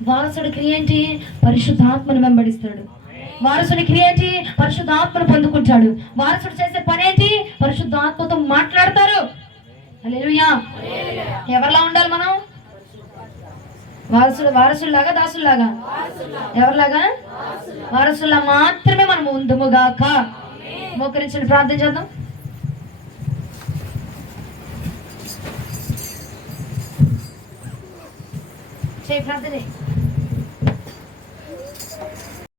వారసుడి క్రియ ఏంటి? పరిశుద్ధాత్మను వెంబడిస్తాడు. వారసుని క్రియ ఏంటి? పరిశుద్ధాత్మను పొందుకుంటాడు. వారసుడు చేసే పని ఏంటి? పరిశుద్ధాత్మతో మాట్లాడతారు. హల్లెలూయా. ఎవరిలా ఉండాలి మనం? వారసుల్లాగా దాసుల్లాగా? ఎవరిలాగా? వారసుల్లా మాత్రమే మనం ఉందుముగాక. మోకరించండి, ప్రార్థన చేద్దాం. చేయి, ప్రార్థన చేయి.